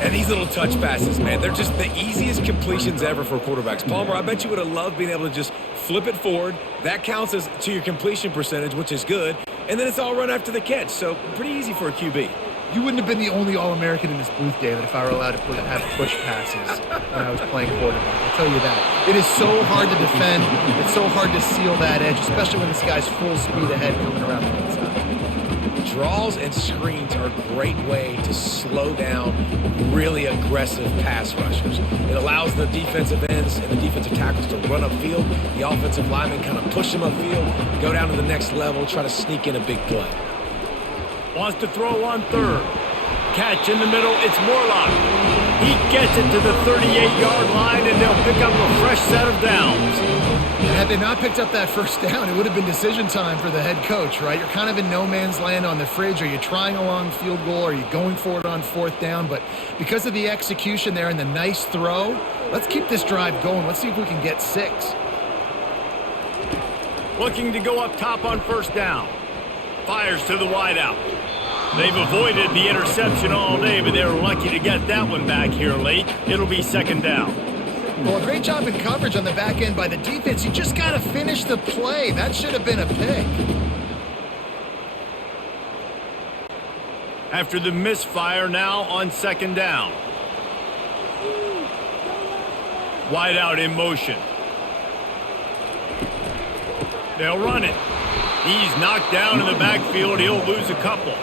And these little touch passes, man, they're just the easiest completions ever for quarterbacks. Palmer, I bet you would have loved being able to just flip it forward. That counts as to your completion percentage, which is good. And then it's all run after the catch, so pretty easy for a QB. You wouldn't have been the only All-American in this booth, David, if I were allowed to have push passes when I was playing quarterback. I'll tell you that. It is so hard to defend. It's so hard to seal that edge, especially when this guy's full speed ahead coming around the inside. Draws and screens are a great way to slow down really aggressive pass rushers. It allows the defensive ends and the defensive tackles to run upfield. The offensive linemen kind of push them upfield, go down to the next level, try to sneak in a big play. Wants to throw on 3rd. Catch in the middle, it's Morlock. He gets it to the 38-yard line, and they'll pick up a fresh set of downs. And had they not picked up that first down, it would have been decision time for the head coach, right? You're kind of in no man's land on the fridge. Are you trying a long field goal? Are you going for it on 4th down? But because of the execution there and the nice throw, let's keep this drive going. Let's see if we can get 6. Looking to go up top on first down. Fires to the wideout. They've avoided the interception all day, but they were lucky to get that one back here late. It'll be 2nd down. Well, a great job in coverage on the back end by the defense. You just got to finish the play. That should have been a pick. After the misfire, now on 2nd down. Wide out in motion. They'll run it. He's knocked down in the backfield. He'll lose a couple.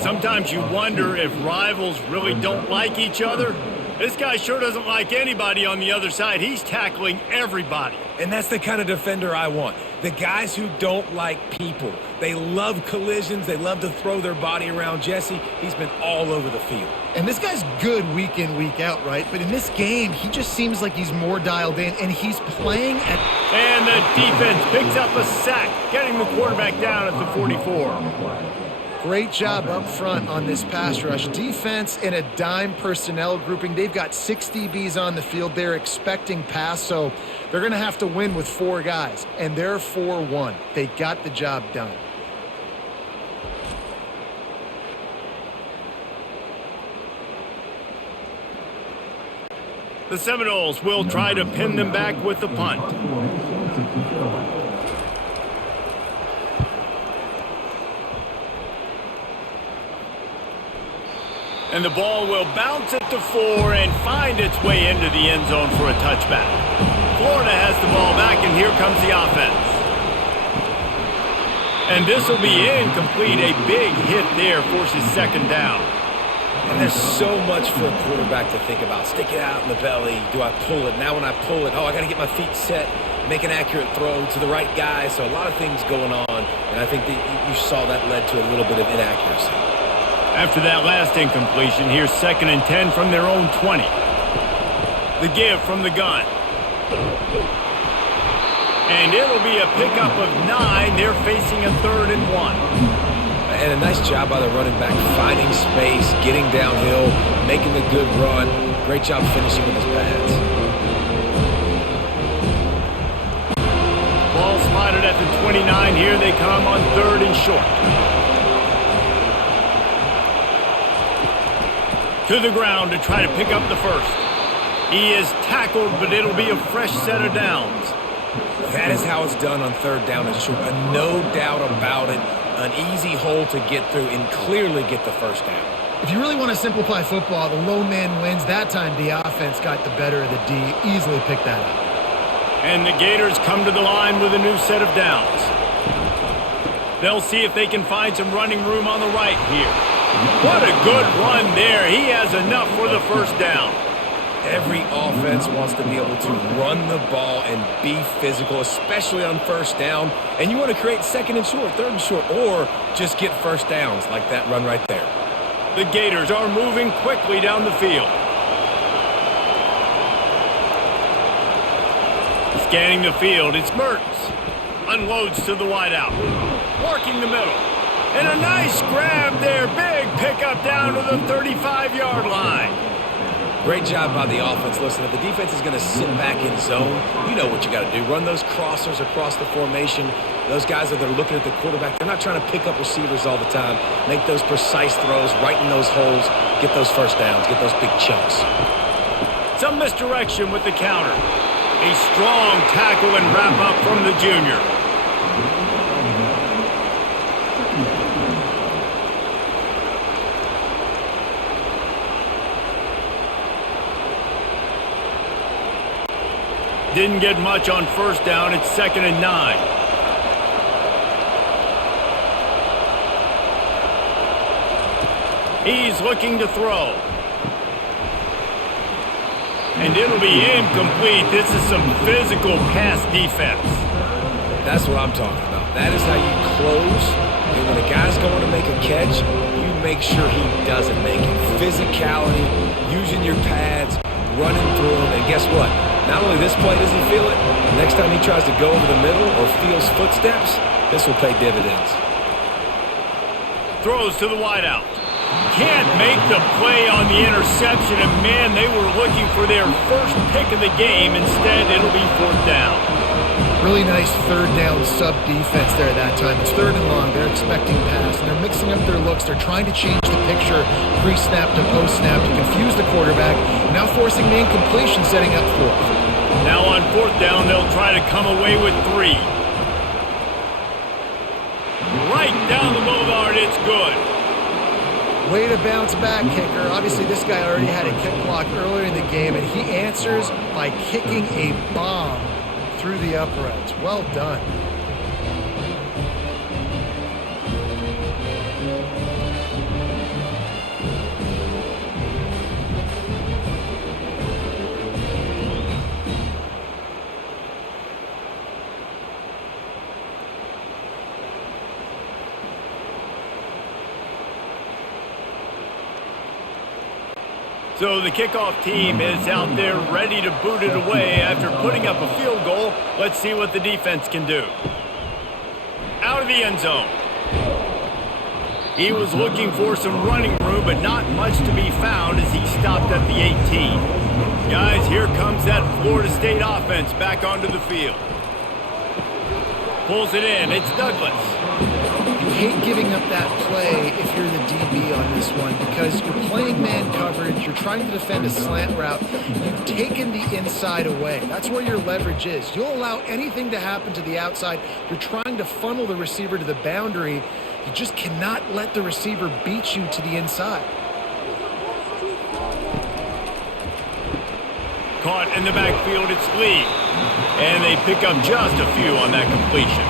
Sometimes you wonder if rivals really don't like each other. This guy sure doesn't like anybody on the other side. He's tackling everybody. And that's the kind of defender I want. The guys who don't like people. They love collisions. They love to throw their body around. Jesse, he's been all over the field. And this guy's good week in, week out, right? But in this game, he just seems like he's more dialed in, and he's playing at... And the defense picks up a sack, getting the quarterback down at the 44. Great job up front on this pass rush. Defense in a dime personnel grouping. They've got 6 DBs on the field. They're expecting pass, so they're going to have to win with 4 guys. And they're 4-1. They got the job done. The Seminoles will try to pin them back with the punt. And the ball will bounce at the 4 and find its way into the end zone for a touchback. Florida has the ball back, and here comes the offense. And this will be incomplete. A big hit there forces second down. And there's so much for a quarterback to think about. Stick it out in the belly. Do I pull it? Now when I pull it, I got to get my feet set, make an accurate throw to the right guy. So a lot of things going on, and I think that you saw that led to a little bit of inaccuracy. After that last incompletion, here's 2nd and 10 from their own 20. The give from the gun. And it'll be a pickup of 9. They're facing a 3rd and 1. And a nice job by the running back, finding space, getting downhill, making the good run. Great job finishing with his pads. Ball spotted at the 29. Here they come on 3rd and short. To the ground to try to pick up the first. He is tackled, but it'll be a fresh set of downs. That is how it's done on 3rd down and short. No doubt about it. An easy hole to get through and clearly get the first down. If you really want to simplify football, the low man wins. That time the offense got the better of the D. Easily picked that up. And the Gators come to the line with a new set of downs. They'll see if they can find some running room on the right here. What a good run there. He has enough for the first down. Every offense wants to be able to run the ball and be physical, especially on first down. And you want to create 2nd and short, 3rd and short, or just get first downs like that run right there. The Gators are moving quickly down the field. Scanning the field, it's Mertz. Unloads to the wideout. Working the middle. And a nice grab there. Big pickup down to the 35-yard line. Great job by the offense. Listen, if the defense is going to sit back in zone, you know what you got to do. Run those crossers across the formation. Those guys that are looking at the quarterback, they're not trying to pick up receivers all the time. Make those precise throws, right in those holes, get those first downs, get those big chunks. Some misdirection with the counter. A strong tackle and wrap up from the junior. Didn't get much on first down. It's 2nd and 9. He's looking to throw. And it'll be incomplete. This is some physical pass defense. That's what I'm talking about. That is how you close. And when a guy's going to make a catch, you make sure he doesn't make it. Physicality, using your pads, running through them. And guess what? Not only this play does he feel it, next time he tries to go over the middle or feels footsteps, this will pay dividends. Throws to the wideout. Can't make the play on the interception, and man, they were looking for their first pick of the game. Instead, it'll be 4th down. Really nice 3rd down sub defense there that time. It's 3rd and long. They're expecting pass, and they're mixing up their looks. They're trying to change the picture pre-snap to post-snap to confuse the quarterback, now forcing the incompletion, setting up 4th. Now on 4th down, they'll try to come away with 3. Right down the boulevard, it's good. Way to bounce back, kicker. Obviously, this guy already had a kick block earlier in the game, and he answers by kicking a bomb through the uprights. Well done. So the kickoff team is out there ready to boot it away after putting up a field goal. Let's see what the defense can do. Out of the end zone. He was looking for some running room, but not much to be found as he stopped at the 18. Guys, here comes that Florida State offense back onto the field. Pulls it in. It's Douglas. You hate giving up that play if you're the DB on this one because you're playing man coverage, you're trying to defend a slant route, you've taken the inside away. That's where your leverage is. You'll allow anything to happen to the outside. You're trying to funnel the receiver to the boundary. You just cannot let the receiver beat you to the inside. Caught in the backfield, it's Lee. And they pick up just a few on that completion.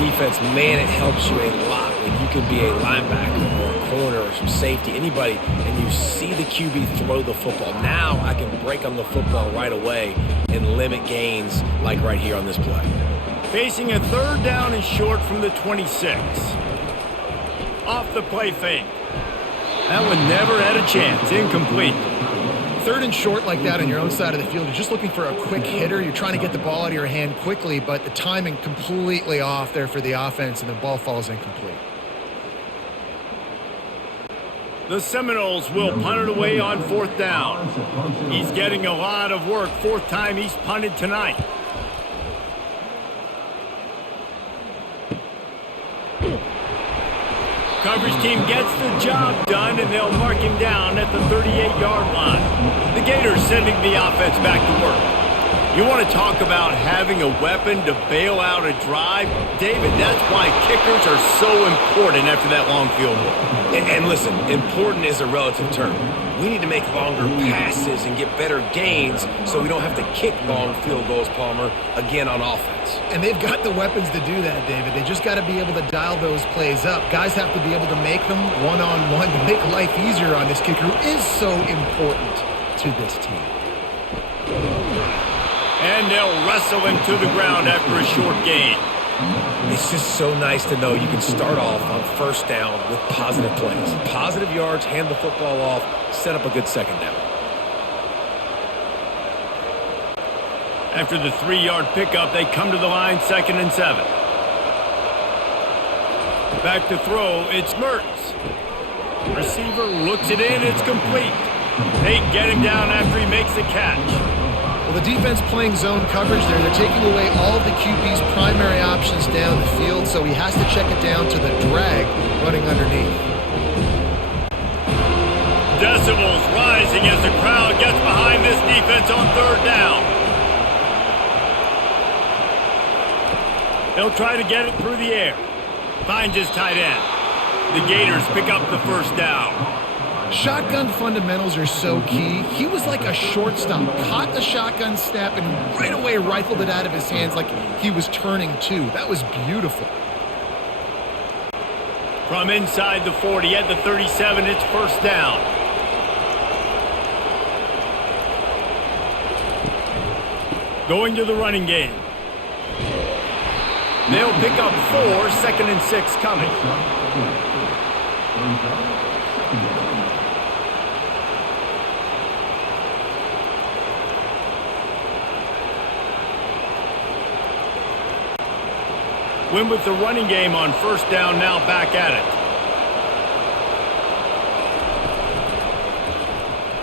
Defense, man, it helps you a lot when you can be a linebacker or a corner or some safety, anybody, and you see the QB throw the football. Now I can break on the football right away and limit gains like right here on this play. Facing a third down and short from the 26. Off the play fake. That one never had a chance. Incomplete. Third and short like that on your own side of the field, you're just looking for a quick hitter. You're trying to get the ball out of your hand quickly, but the timing completely off there for the offense, and the ball falls incomplete. The Seminoles will punt it away on fourth down. He's getting a lot of work. Fourth time he's punted tonight. Coverage team gets the job done, and they'll mark him down at the 38-yard line. The Gators sending the offense back to work. You want to talk about having a weapon to bail out a drive? David, that's why kickers are so important after that long field goal. And listen, important is a relative term. We need to make longer passes and get better gains so we don't have to kick long field goals, Palmer, again on offense. And they've got the weapons to do that, David. They just got to be able to dial those plays up. Guys have to be able to make them one-on-one to make life easier on this kicker who is so important to this team. And they'll wrestle him to the ground after a short gain. It's just so nice to know you can start off on first down with positive plays. Positive yards, hand the football off, set up a good second down. After the 3-yard pickup, they come to the line, 2nd and 7. Back to throw, it's Mertz. Receiver looks it in, it's complete. They get him down after he makes the catch. Well, the defense playing zone coverage there. They're taking away all of the QB's primary options down the field, so he has to check it down to the drag running underneath. Decibels rising as the crowd gets behind this defense on third down. They'll try to get it through the air. Finds his tight end. The Gators pick up the first down. Shotgun fundamentals are so key. He was like a shortstop, caught the shotgun snap and right away rifled it out of his hands like he was turning too. That was beautiful. From inside the 40 at the 37, it's first down. Going to the running game. They'll pick up 4, 2nd and 6 coming. Win with the running game on first down, now back at it.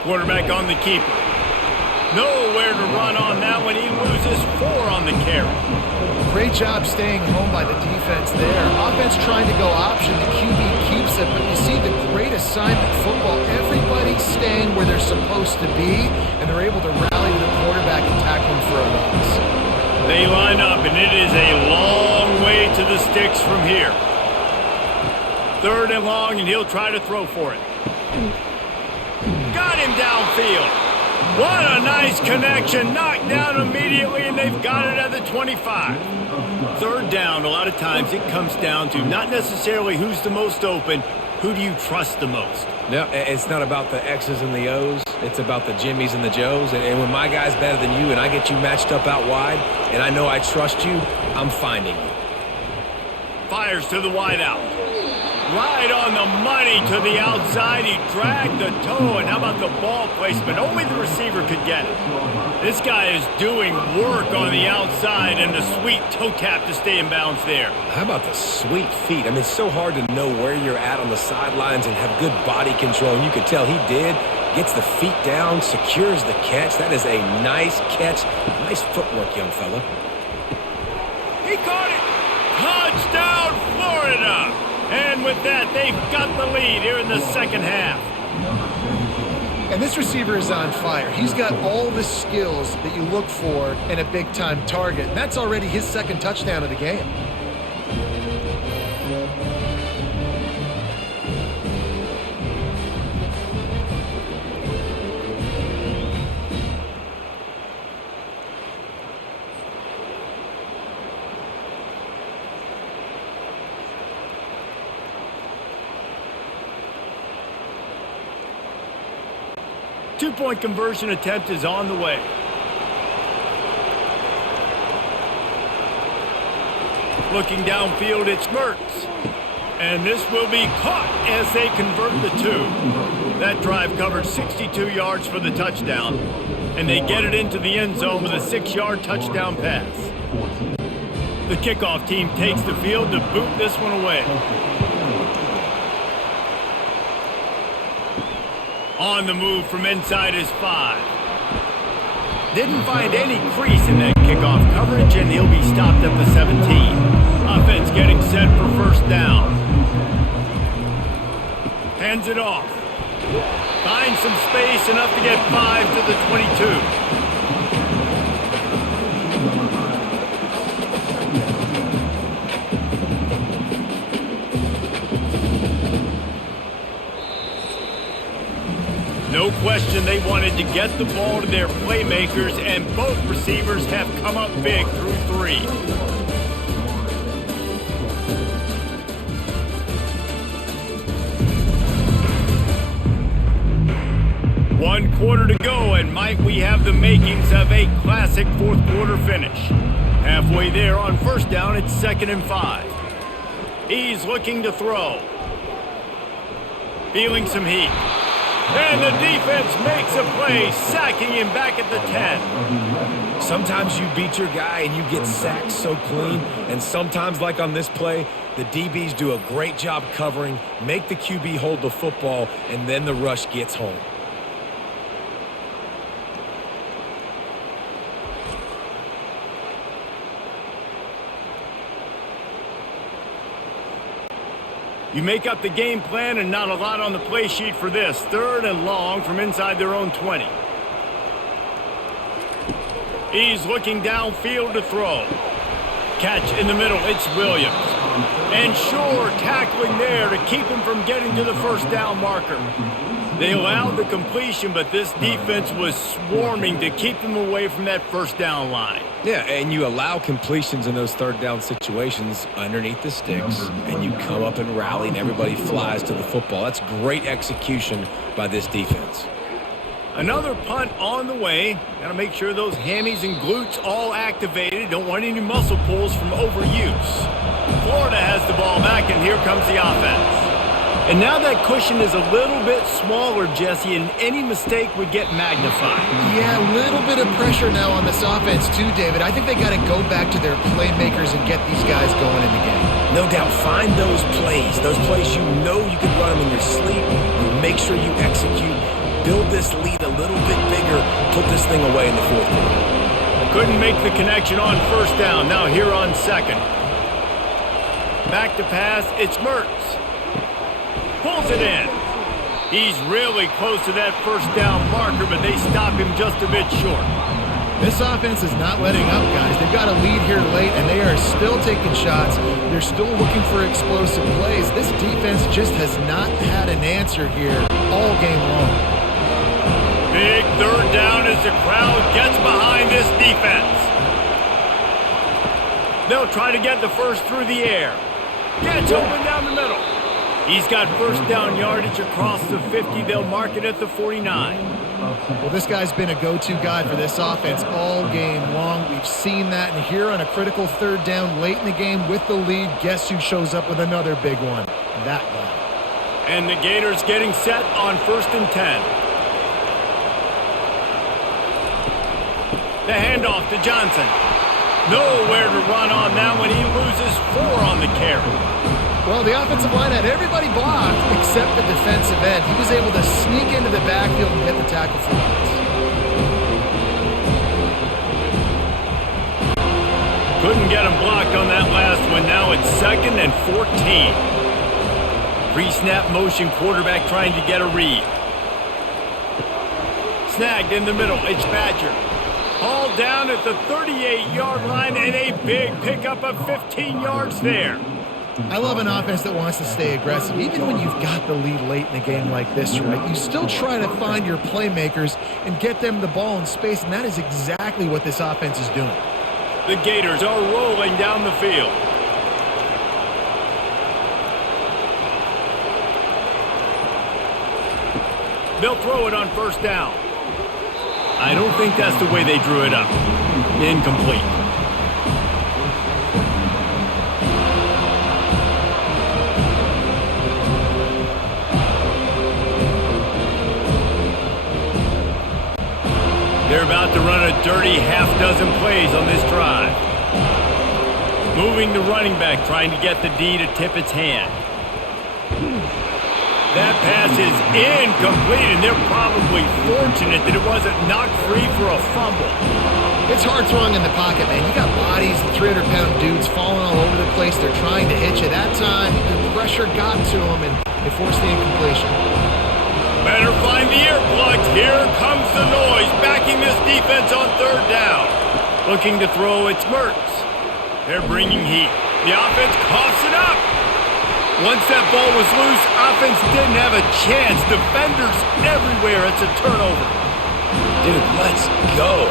Quarterback on the keeper. Nowhere to run on that one. He loses 4 on the carry. Great job staying home by the defense there. Offense trying to go option. The QB keeps it, but you see the great assignment football. Everybody's staying where they're supposed to be, and they're able to rally to the quarterback and tackle him for a loss. They line up, and it is a long way to the sticks from here. 3rd and long, and he'll try to throw for it. Got him downfield. What a nice connection. Knocked down immediately, and they've got it at the 25. 3rd down, a lot of times it comes down to not necessarily who's the most open, who do you trust the most? No, it's not about the X's and the O's. It's about the Jimmies and the Joes. And when my guy's better than you and I get you matched up out wide and I know I trust you, I'm finding you. Fires to the wide out. Right on the money to the outside. He dragged the toe, and how about the ball placement? Only the receiver could get it. This guy is doing work on the outside, and the sweet toe tap to stay in bounds there. How about the sweet feet? I mean, it's so hard to know where you're at on the sidelines and have good body control, and you could tell he did. Gets the feet down, secures the catch. That is a nice catch. Nice footwork, young fella. He caught it. Touchdown, Florida. And with that, they've got the lead here in the second half. And this receiver is on fire. He's got all the skills that you look for in a big-time target. And that's already his second touchdown of the game. Two-point conversion attempt is on the way. Looking downfield, it's Mertz. And this will be caught as they convert the two. That drive covered 62 yards for the touchdown. And they get it into the end zone with a 6-yard touchdown pass. The kickoff team takes the field to boot this one away. On the move from inside his 5. Didn't find any crease in that kickoff coverage, and he'll be stopped at the 17. Offense getting set for first down. Hands it off. Finds some space, enough to get 5 to the 22. No question they wanted to get the ball to their playmakers, and both receivers have come up big through 3. One quarter to go, and might we have the makings of a classic fourth quarter finish. Halfway there on first down, it's 2nd and 5. He's looking to throw. Feeling some heat. And the defense makes a play, sacking him back at the 10. Sometimes you beat your guy and you get sacked so clean, and sometimes, like on this play, the DBs do a great job covering, make the QB hold the football, and then the rush gets home. You make up the game plan, and not a lot on the play sheet for this. 3rd and long from inside their own 20. He's looking downfield to throw. Catch in the middle, it's Williams. And Shore tackling there to keep him from getting to the first down marker. They allowed the completion, but this defense was swarming to keep them away from that first down line. Yeah, and you allow completions in those 3rd down situations underneath the sticks, and you come up and rally, and everybody flies to the football. That's great execution by this defense. Another punt on the way. Got to make sure those hammies and glutes all activated. Don't want any muscle pulls from overuse. Florida has the ball back, and here comes the offense. And now that cushion is a little bit smaller, Jesse, and any mistake would get magnified. Yeah, a little bit of pressure now on this offense too, David. I think they got to go back to their playmakers and get these guys going in the game. No doubt, find those plays you know you can run them in your sleep. You make sure you execute. Build this lead a little bit bigger. Put this thing away in the 4th quarter. Couldn't make the connection on first down. Now here on 2nd. Back to pass, it's Mertz. Pulls it in. He's really close to that first down marker, but they stop him just a bit short. This offense is not letting up, guys. They've got a lead here late, and they are still taking shots. They're still looking for explosive plays. This defense just has not had an answer here all game long. Big 3rd down as the crowd gets behind this defense. They'll try to get the first through the air. Gets open down the middle. He's got first down yardage across the 50. They'll mark it at the 49. Well, this guy's been a go-to guy for this offense all game long. We've seen that, and here on a critical third down late in the game with the lead, guess who shows up with another big one? That guy. And the Gators getting set on 1st and 10. The handoff to Johnson. Nowhere to run on that one. He loses 4 on the carry. Well, the offensive line had everybody blocked except the defensive end. He was able to sneak into the backfield and get the tackle for loss. Couldn't get him blocked on that last one. Now it's 2nd and 14. Pre-snap motion, quarterback trying to get a read. Snagged in the middle. It's Badger. Hauled down at the 38-yard line, and a big pickup of 15 yards there. I love an offense that wants to stay aggressive. Even when you've got the lead late in a game like this, right, you still try to find your playmakers and get them the ball in space, and that is exactly what this offense is doing. The Gators are rolling down the field. They'll throw it on 1st down. I don't think that's the way they drew it up. Incomplete. They're about to run a dirty half-dozen plays on this drive. Moving the running back, trying to get the D to tip its hand. That pass is incomplete, and they're probably fortunate that it wasn't knocked free for a fumble. It's hard throwing in the pocket, man. You got bodies, 300-pound dudes falling all over the place. They're trying to hit you. That time, the pressure got to them, and they forced the incompletion. Better find the ear plugged. Here comes the noise, backing this defense on 3rd down. Looking to throw, it's Mertz. They're bringing heat. The offense coughs it up. Once that ball was loose, offense didn't have a chance. Defenders everywhere. It's a turnover. Dude, let's go.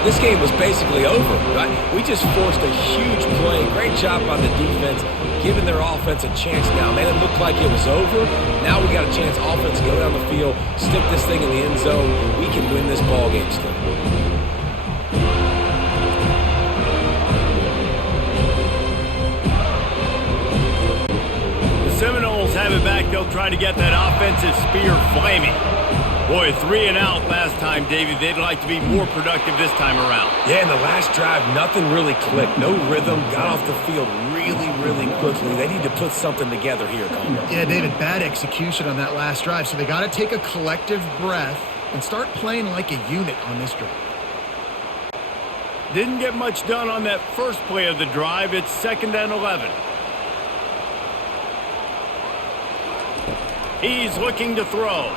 This game was basically over, right? We just forced a huge play. Great job by the defense, giving their offense a chance now. Man, it looked like it was over. Now we got a chance. Offense, go down the field, stick this thing in the end zone. We can win this ball game still. Seminoles have it back. They'll try to get that offensive spear flaming. Boy, 3 and out last time, David. They'd like to be more productive this time around. Yeah, in the last drive, nothing really clicked. No rhythm. Got off the field really, really quickly. They need to put something together here, Coleman. Yeah, David, bad execution on that last drive. So they got to take a collective breath and start playing like a unit on this drive. Didn't get much done on that first play of the drive. It's 2nd and 11. He's looking to throw.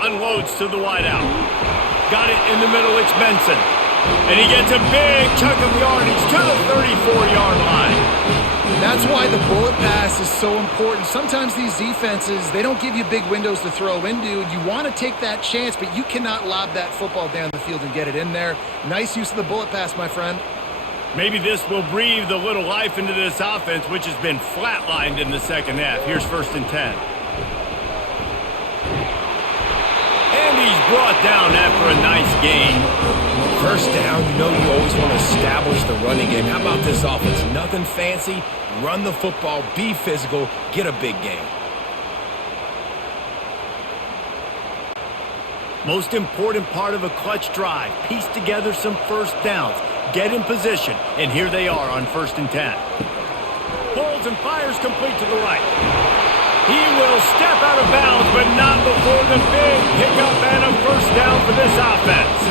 Unloads to the wideout. Got it in the middle. It's Benson. And he gets a big chunk of yardage to the 34-yard line. That's why the bullet pass is so important. Sometimes these defenses, they don't give you big windows to throw into. You want to take that chance, but you cannot lob that football down the field and get it in there. Nice use of the bullet pass, my friend. Maybe this will breathe a little life into this offense, which has been flatlined in the second half. Here's 1st and 10. And he's brought down after a nice gain. 1st down, you know you always want to establish the running game. How about this offense? Nothing fancy. Run the football, be physical, get a big gain. Most important part of a clutch drive. Piece together some 1st downs. Get in position. And here they are on 1st and 10. Pulls and fires complete to the right. He will step out of bounds, but not before the big pickup and a 1st down for this offense.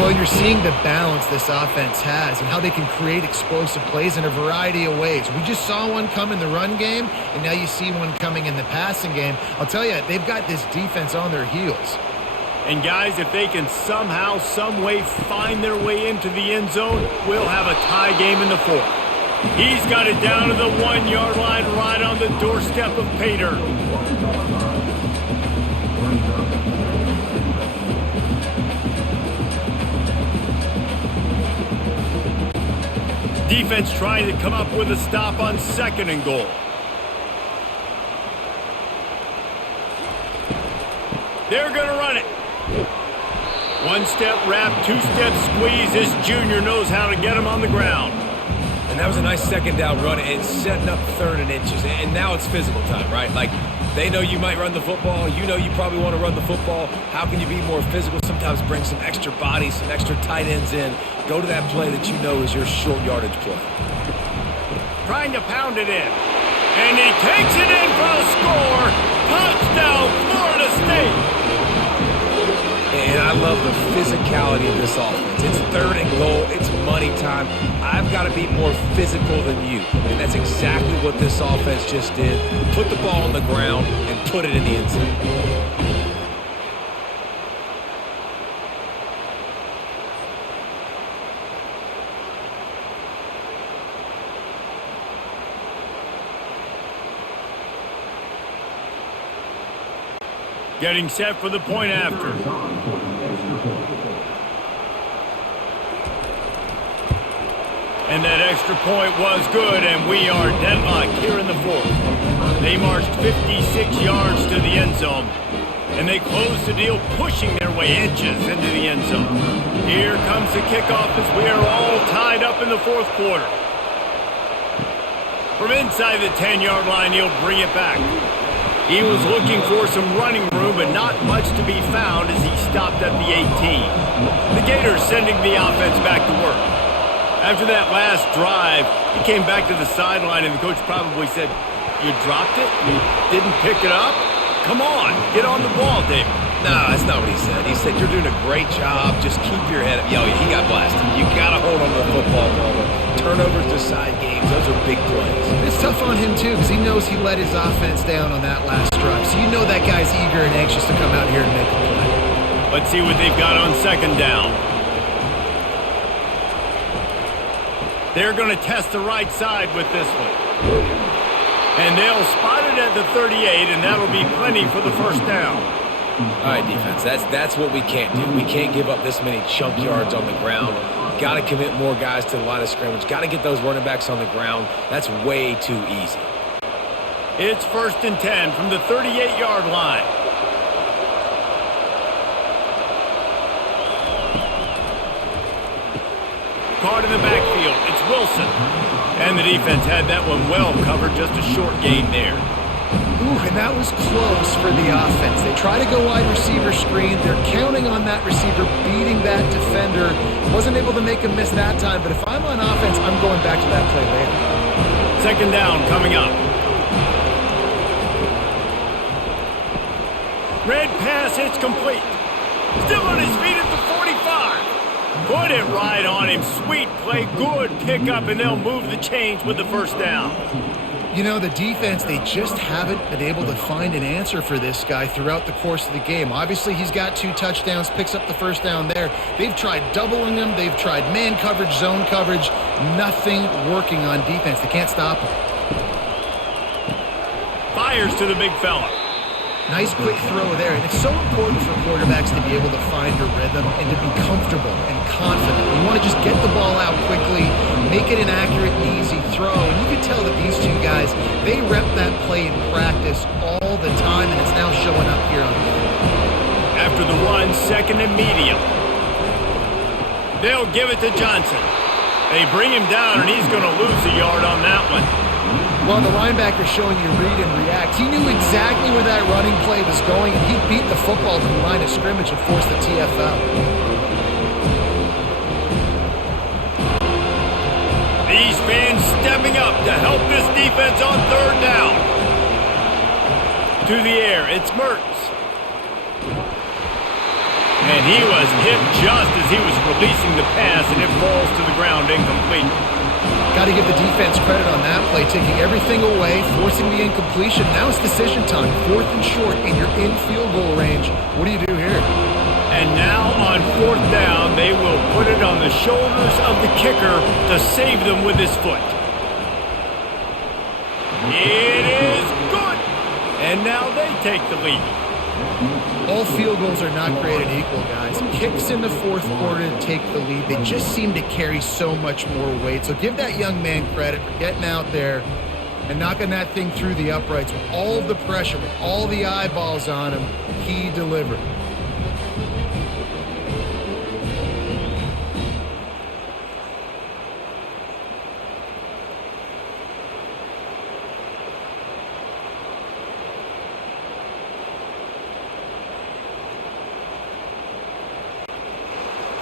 Well, you're seeing the balance this offense has and how they can create explosive plays in a variety of ways. We just saw one come in the run game, and now you see one coming in the passing game. I'll tell you, they've got this defense on their heels. And guys, if they can somehow, some way find their way into the end zone, we'll have a tie game in the 4th. He's got it down to the 1-yard line right on the doorstep of Pater. Defense trying to come up with a stop on 2nd and goal. They're going to run it. One-step wrap, two-step squeeze. This junior knows how to get him on the ground. And that was a nice second down run and setting up 3rd and inches. And now it's physical time, right? Like, they know you might run the football. You know you probably want to run the football. How can you be more physical? Sometimes bring some extra bodies, some extra tight ends in. Go to that play that you know is your short yardage play. Trying to pound it in. And he takes it in for the score. Touchdown, Florida State. And I love the physicality of this offense. It's 3rd and goal. It's money time. I've got to be more physical than you. And that's exactly what this offense just did. Put the ball on the ground and put it in the end zone. Getting set for the point after. And that extra point was good, and we are deadlocked here in the 4th. They marched 56 yards to the end zone, and they closed the deal, pushing their way inches into the end zone. Here comes the kickoff as we are all tied up in the 4th quarter. From inside the 10-yard line, he'll bring it back. He was looking for some running room, but not much to be found as he stopped at the 18. The Gators sending the offense back to work. After that last drive, he came back to the sideline, and the coach probably said, "You dropped it? You didn't pick it up? Come on, get on the ball, David." No, that's not what he said. He said, "You're doing a great job. Just keep your head up." Yo, he got blasted. You got to hold on to the football ball. Turnovers decide games. Those are big plays. It's tough on him, too, because he knows he let his offense down on that last drive. So you know that guy's eager and anxious to come out here and make a play. Let's see what they've got on 2nd down. They're going to test the right side with this one. And they'll spot it at the 38, and that'll be plenty for the 1st down. All right, defense, that's what we can't do. We can't give up this many chunk yards on the ground. Got to commit more guys to the line of scrimmage. Got to get those running backs on the ground. That's way too easy. It's 1st and 10 from the 38-yard line. Caught in the backfield. It's Wilson. And the defense had that one well covered. Just a short gain there. Ooh, and that was close for the offense. They try to go wide receiver screen. They're counting on that receiver beating that defender. Wasn't able to make him miss that time, but if I'm on offense, I'm going back to that play later. 2nd down coming up. Red pass, it's complete. Still on his feet at the 45. Put it right on him. Sweet play, good pickup, and they'll move the chains with the 1st down. You know, the defense, they just haven't been able to find an answer for this guy throughout the course of the game. Obviously, he's got 2 touchdowns, picks up the 1st down there. They've tried doubling him. They've tried man coverage, zone coverage. Nothing working on defense. They can't stop him. Fires to the big fella. Nice quick throw there, and it's so important for quarterbacks to be able to find a rhythm and to be comfortable and confident. You want to just get the ball out quickly, make it an accurate and easy throw, and you can tell that these two guys, they rep that play in practice all the time, and it's now showing up here on the field. After the run, 2nd and medium. They'll give it to Johnson. They bring him down, and he's going to lose a yard on that one. Well, the linebacker showing you read and react. He knew exactly where that running play was going, and he beat the football to the line of scrimmage and forced the TFL. These fans stepping up to help this defense on 3rd down. To the air, it's Mertz. And he was hit just as he was releasing the pass, and it falls to the ground incomplete. Got to give the defense credit on that play, taking everything away, forcing the incompletion. Now it's decision time, 4th and short, and you're in field goal range. What do you do here? And now on 4th down, they will put it on the shoulders of the kicker to save them with his foot. It is good! And now they take the lead. All field goals are not created equal, guys. Kicks in the 4th quarter to take the lead. They just seem to carry so much more weight. So give that young man credit for getting out there and knocking that thing through the uprights with all of the pressure, with all the eyeballs on him. He delivered.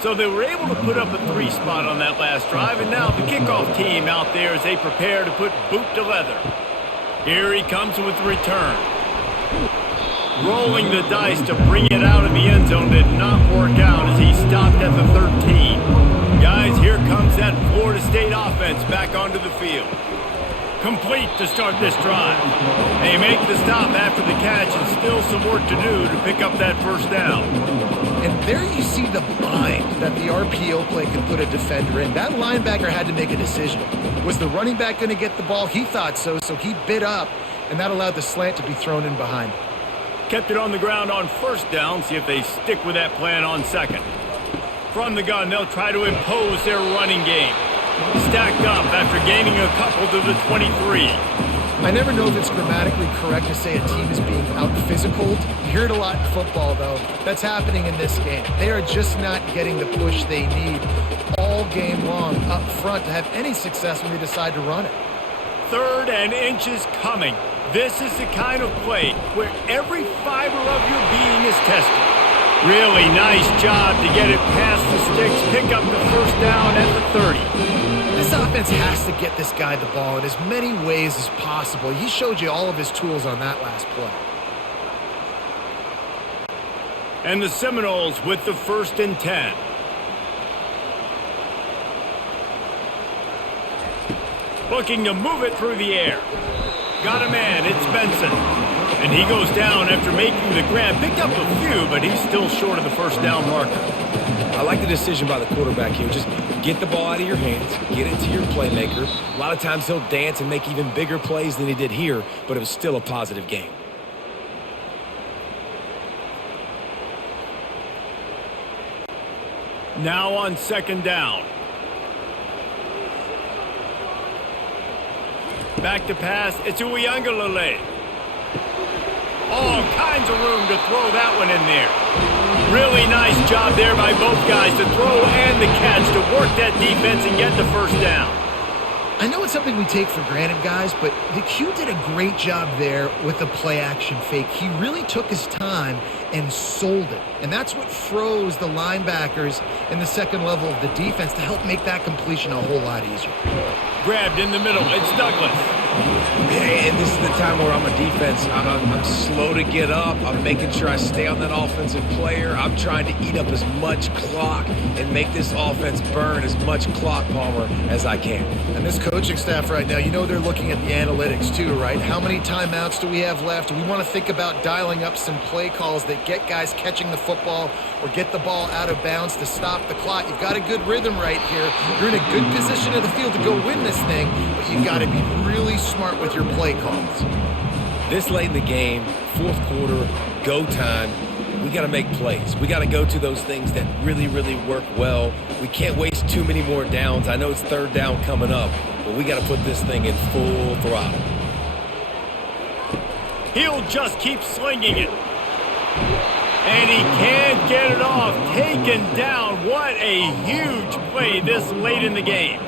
So they were able to put up a 3 spot on that last drive, and now the kickoff team out there as they prepare to put boot to leather. Here he comes with the return. Rolling the dice to bring it out of the end zone did not work out as he stopped at the 13. Guys, here comes that Florida State offense back onto the field. Complete to start this drive. They make the stop after the catch and still some work to do to pick up that first down. And there you see the bind that the RPO play can put a defender in. That linebacker had to make a decision. Was the running back going to get the ball? He thought so, so he bit up, and that allowed the slant to be thrown in behind. Kept it on the ground on first down. See if they stick with that plan on second. From the gun, they'll try to impose their running game. Stacked up after gaining a couple to the 23. I never know if it's grammatically correct to say a team is being out-physicaled. You hear it a lot in football, though. That's happening in this game. They are just not getting the push they need all game long up front to have any success when they decide to run it. 3rd and inches coming. This is the kind of play where every fiber of your being is tested. Really nice job to get it past the sticks, pick up the first down at the 30. This offense has to get this guy the ball in as many ways as possible. He showed you all of his tools on that last play. And the Seminoles with the 1st and 10. Looking to move it through the air. Got a man, it's Benson. And he goes down after making the grab. Picked up a few, but he's still short of the first down marker. I like the decision by the quarterback here. Just get the ball out of your hands, get it to your playmaker. A lot of times he'll dance and make even bigger plays than he did here, but it was still a positive game. Now on 2nd down. Back to pass. It's Uiagalelei. All kinds of room to throw that one in there. Really nice job there by both guys to throw and the catch to work that defense and get the first down. I know it's something we take for granted, guys, but the Q did a great job there with the play-action fake. He really took his time and sold it. And that's what froze the linebackers in the second level of the defense to help make that completion a whole lot easier. Grabbed in the middle. It's Douglas. And this is the time where I'm a defense. I'm slow to get up. I'm making sure I stay on that offensive player. I'm trying to eat up as much clock and make this offense burn as much clock, Palmer, as I can. And this coaching staff right now, you know they're looking at the analytics too, right? How many timeouts do we have left? We want to think about dialing up some play calls that get guys catching the football or get the ball out of bounds to stop the clock. You've got a good rhythm right here. You're in a good position of the field to go win this thing, but you've got to be really smart with your play calls. This late in the game, 4th quarter, go time, we got to make plays. We got to go to those things that really, really work well. We can't waste too many more downs. I know it's 3rd down coming up, but we got to put this thing in full throttle. He'll just keep slinging it. And he can't get it off. Taken down. What a huge play this late in the game.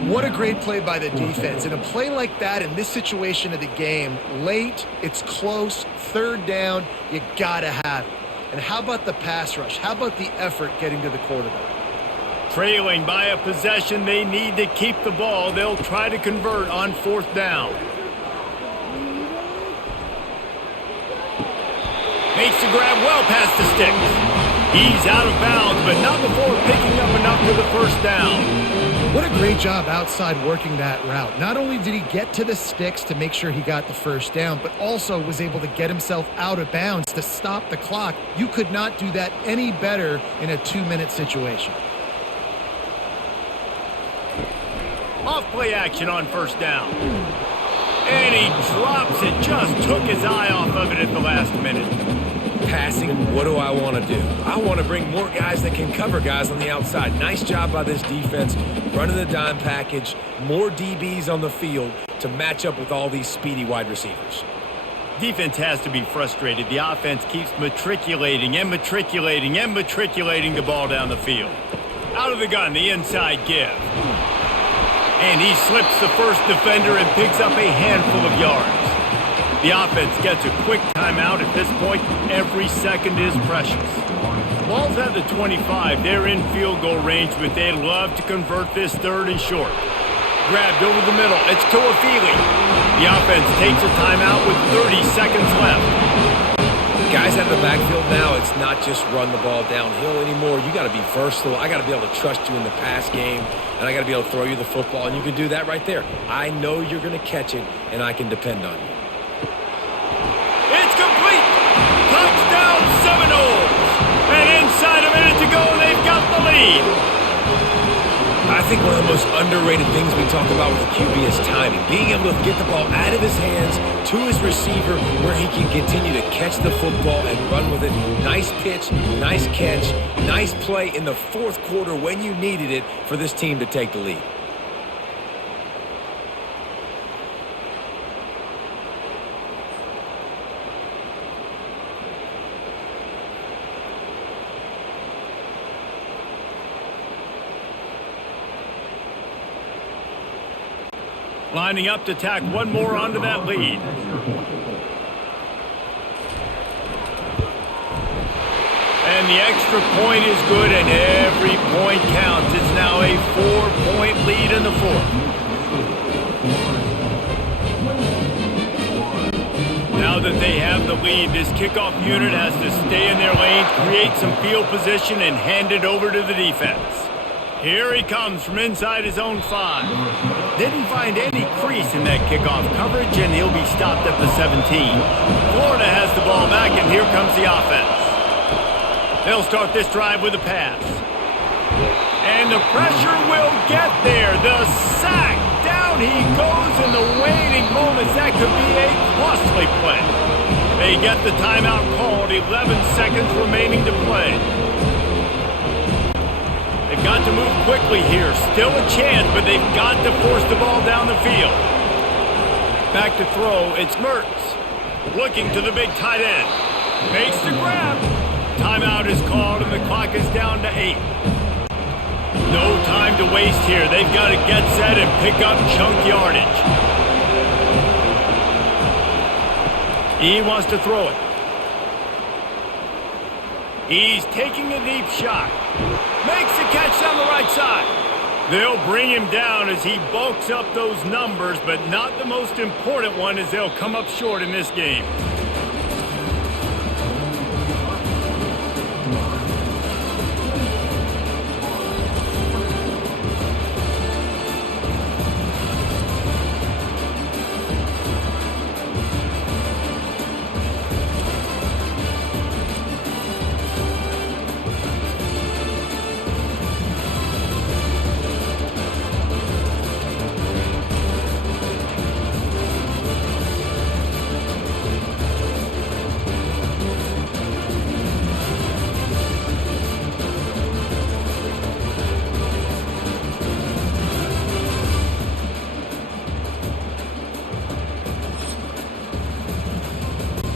What a great play by the defense. In a play like that, in this situation of the game, late, it's close, 3rd down, you gotta have it. And how about the pass rush? How about the effort getting to the quarterback? Trailing by a possession, they need to keep the ball. They'll try to convert on 4th down. Makes the grab well past the sticks. He's out of bounds, but not before picking up enough for the first down. What a great job outside working that route. Not only did he get to the sticks to make sure he got the first down, but also was able to get himself out of bounds to stop the clock. You could not do that any better in a 2-minute situation. Off play action on 1st down. And he drops it. Just took his eye off of it at the last minute. Passing, what do I want to do? I want to bring more guys that can cover guys on the outside. Nice job by this defense, running the dime package, more DBs on the field to match up with all these speedy wide receivers. Defense has to be frustrated. The offense keeps matriculating and matriculating and matriculating the ball down the field. Out of the gun, the inside give. And he slips the first defender and picks up a handful of yards. The offense gets a quick timeout at this point. Every second is precious. Ball's at the 25. They're in field goal range, but they'd love to convert this third and short. Grabbed over the middle. It's Toafili. The offense takes a timeout with 30 seconds left. Guys out of the backfield now, it's not just run the ball downhill anymore. You got to be versatile. I got to be able to trust you in the pass game, and I got to be able to throw you the football, and you can do that right there. I know you're going to catch it, and I can depend on you. It's complete. Touchdown Seminoles. And inside a minute to go, they've got the lead. I think one of the most underrated things we talk about with the QB is timing. Being able to get the ball out of his hands to his receiver where he can continue to catch the football and run with it. Nice pitch, nice catch, nice play in the fourth quarter when you needed it for this team to take the lead. Lining up to tack one more onto that lead. And the extra point is good, and every point counts. It's now a 4-point lead in the fourth. Now that they have the lead, this kickoff unit has to stay in their lane, create some field position, and hand it over to the defense. Here he comes from inside his own 5. Didn't find any crease in that kickoff coverage, and he'll be stopped at the 17. Florida has the ball back, and here comes the offense. They'll start this drive with a pass. And the pressure will get there. The sack. Down he goes in the waning moments. That could be a costly play. They get the timeout called. 11 seconds remaining to play. They've got to move quickly here. Still a chance, but they've got to force the ball down the field. Back to throw. It's Mertz. Looking to the big tight end. Makes the grab. Timeout is called, and the clock is down to 8. No time to waste here. They've got to get set and pick up chunk yardage. He wants to throw it. He's taking a deep shot. Makes the catch down the right side. They'll bring him down as he bulks up those numbers, but not the most important one, as they'll come up short in this game.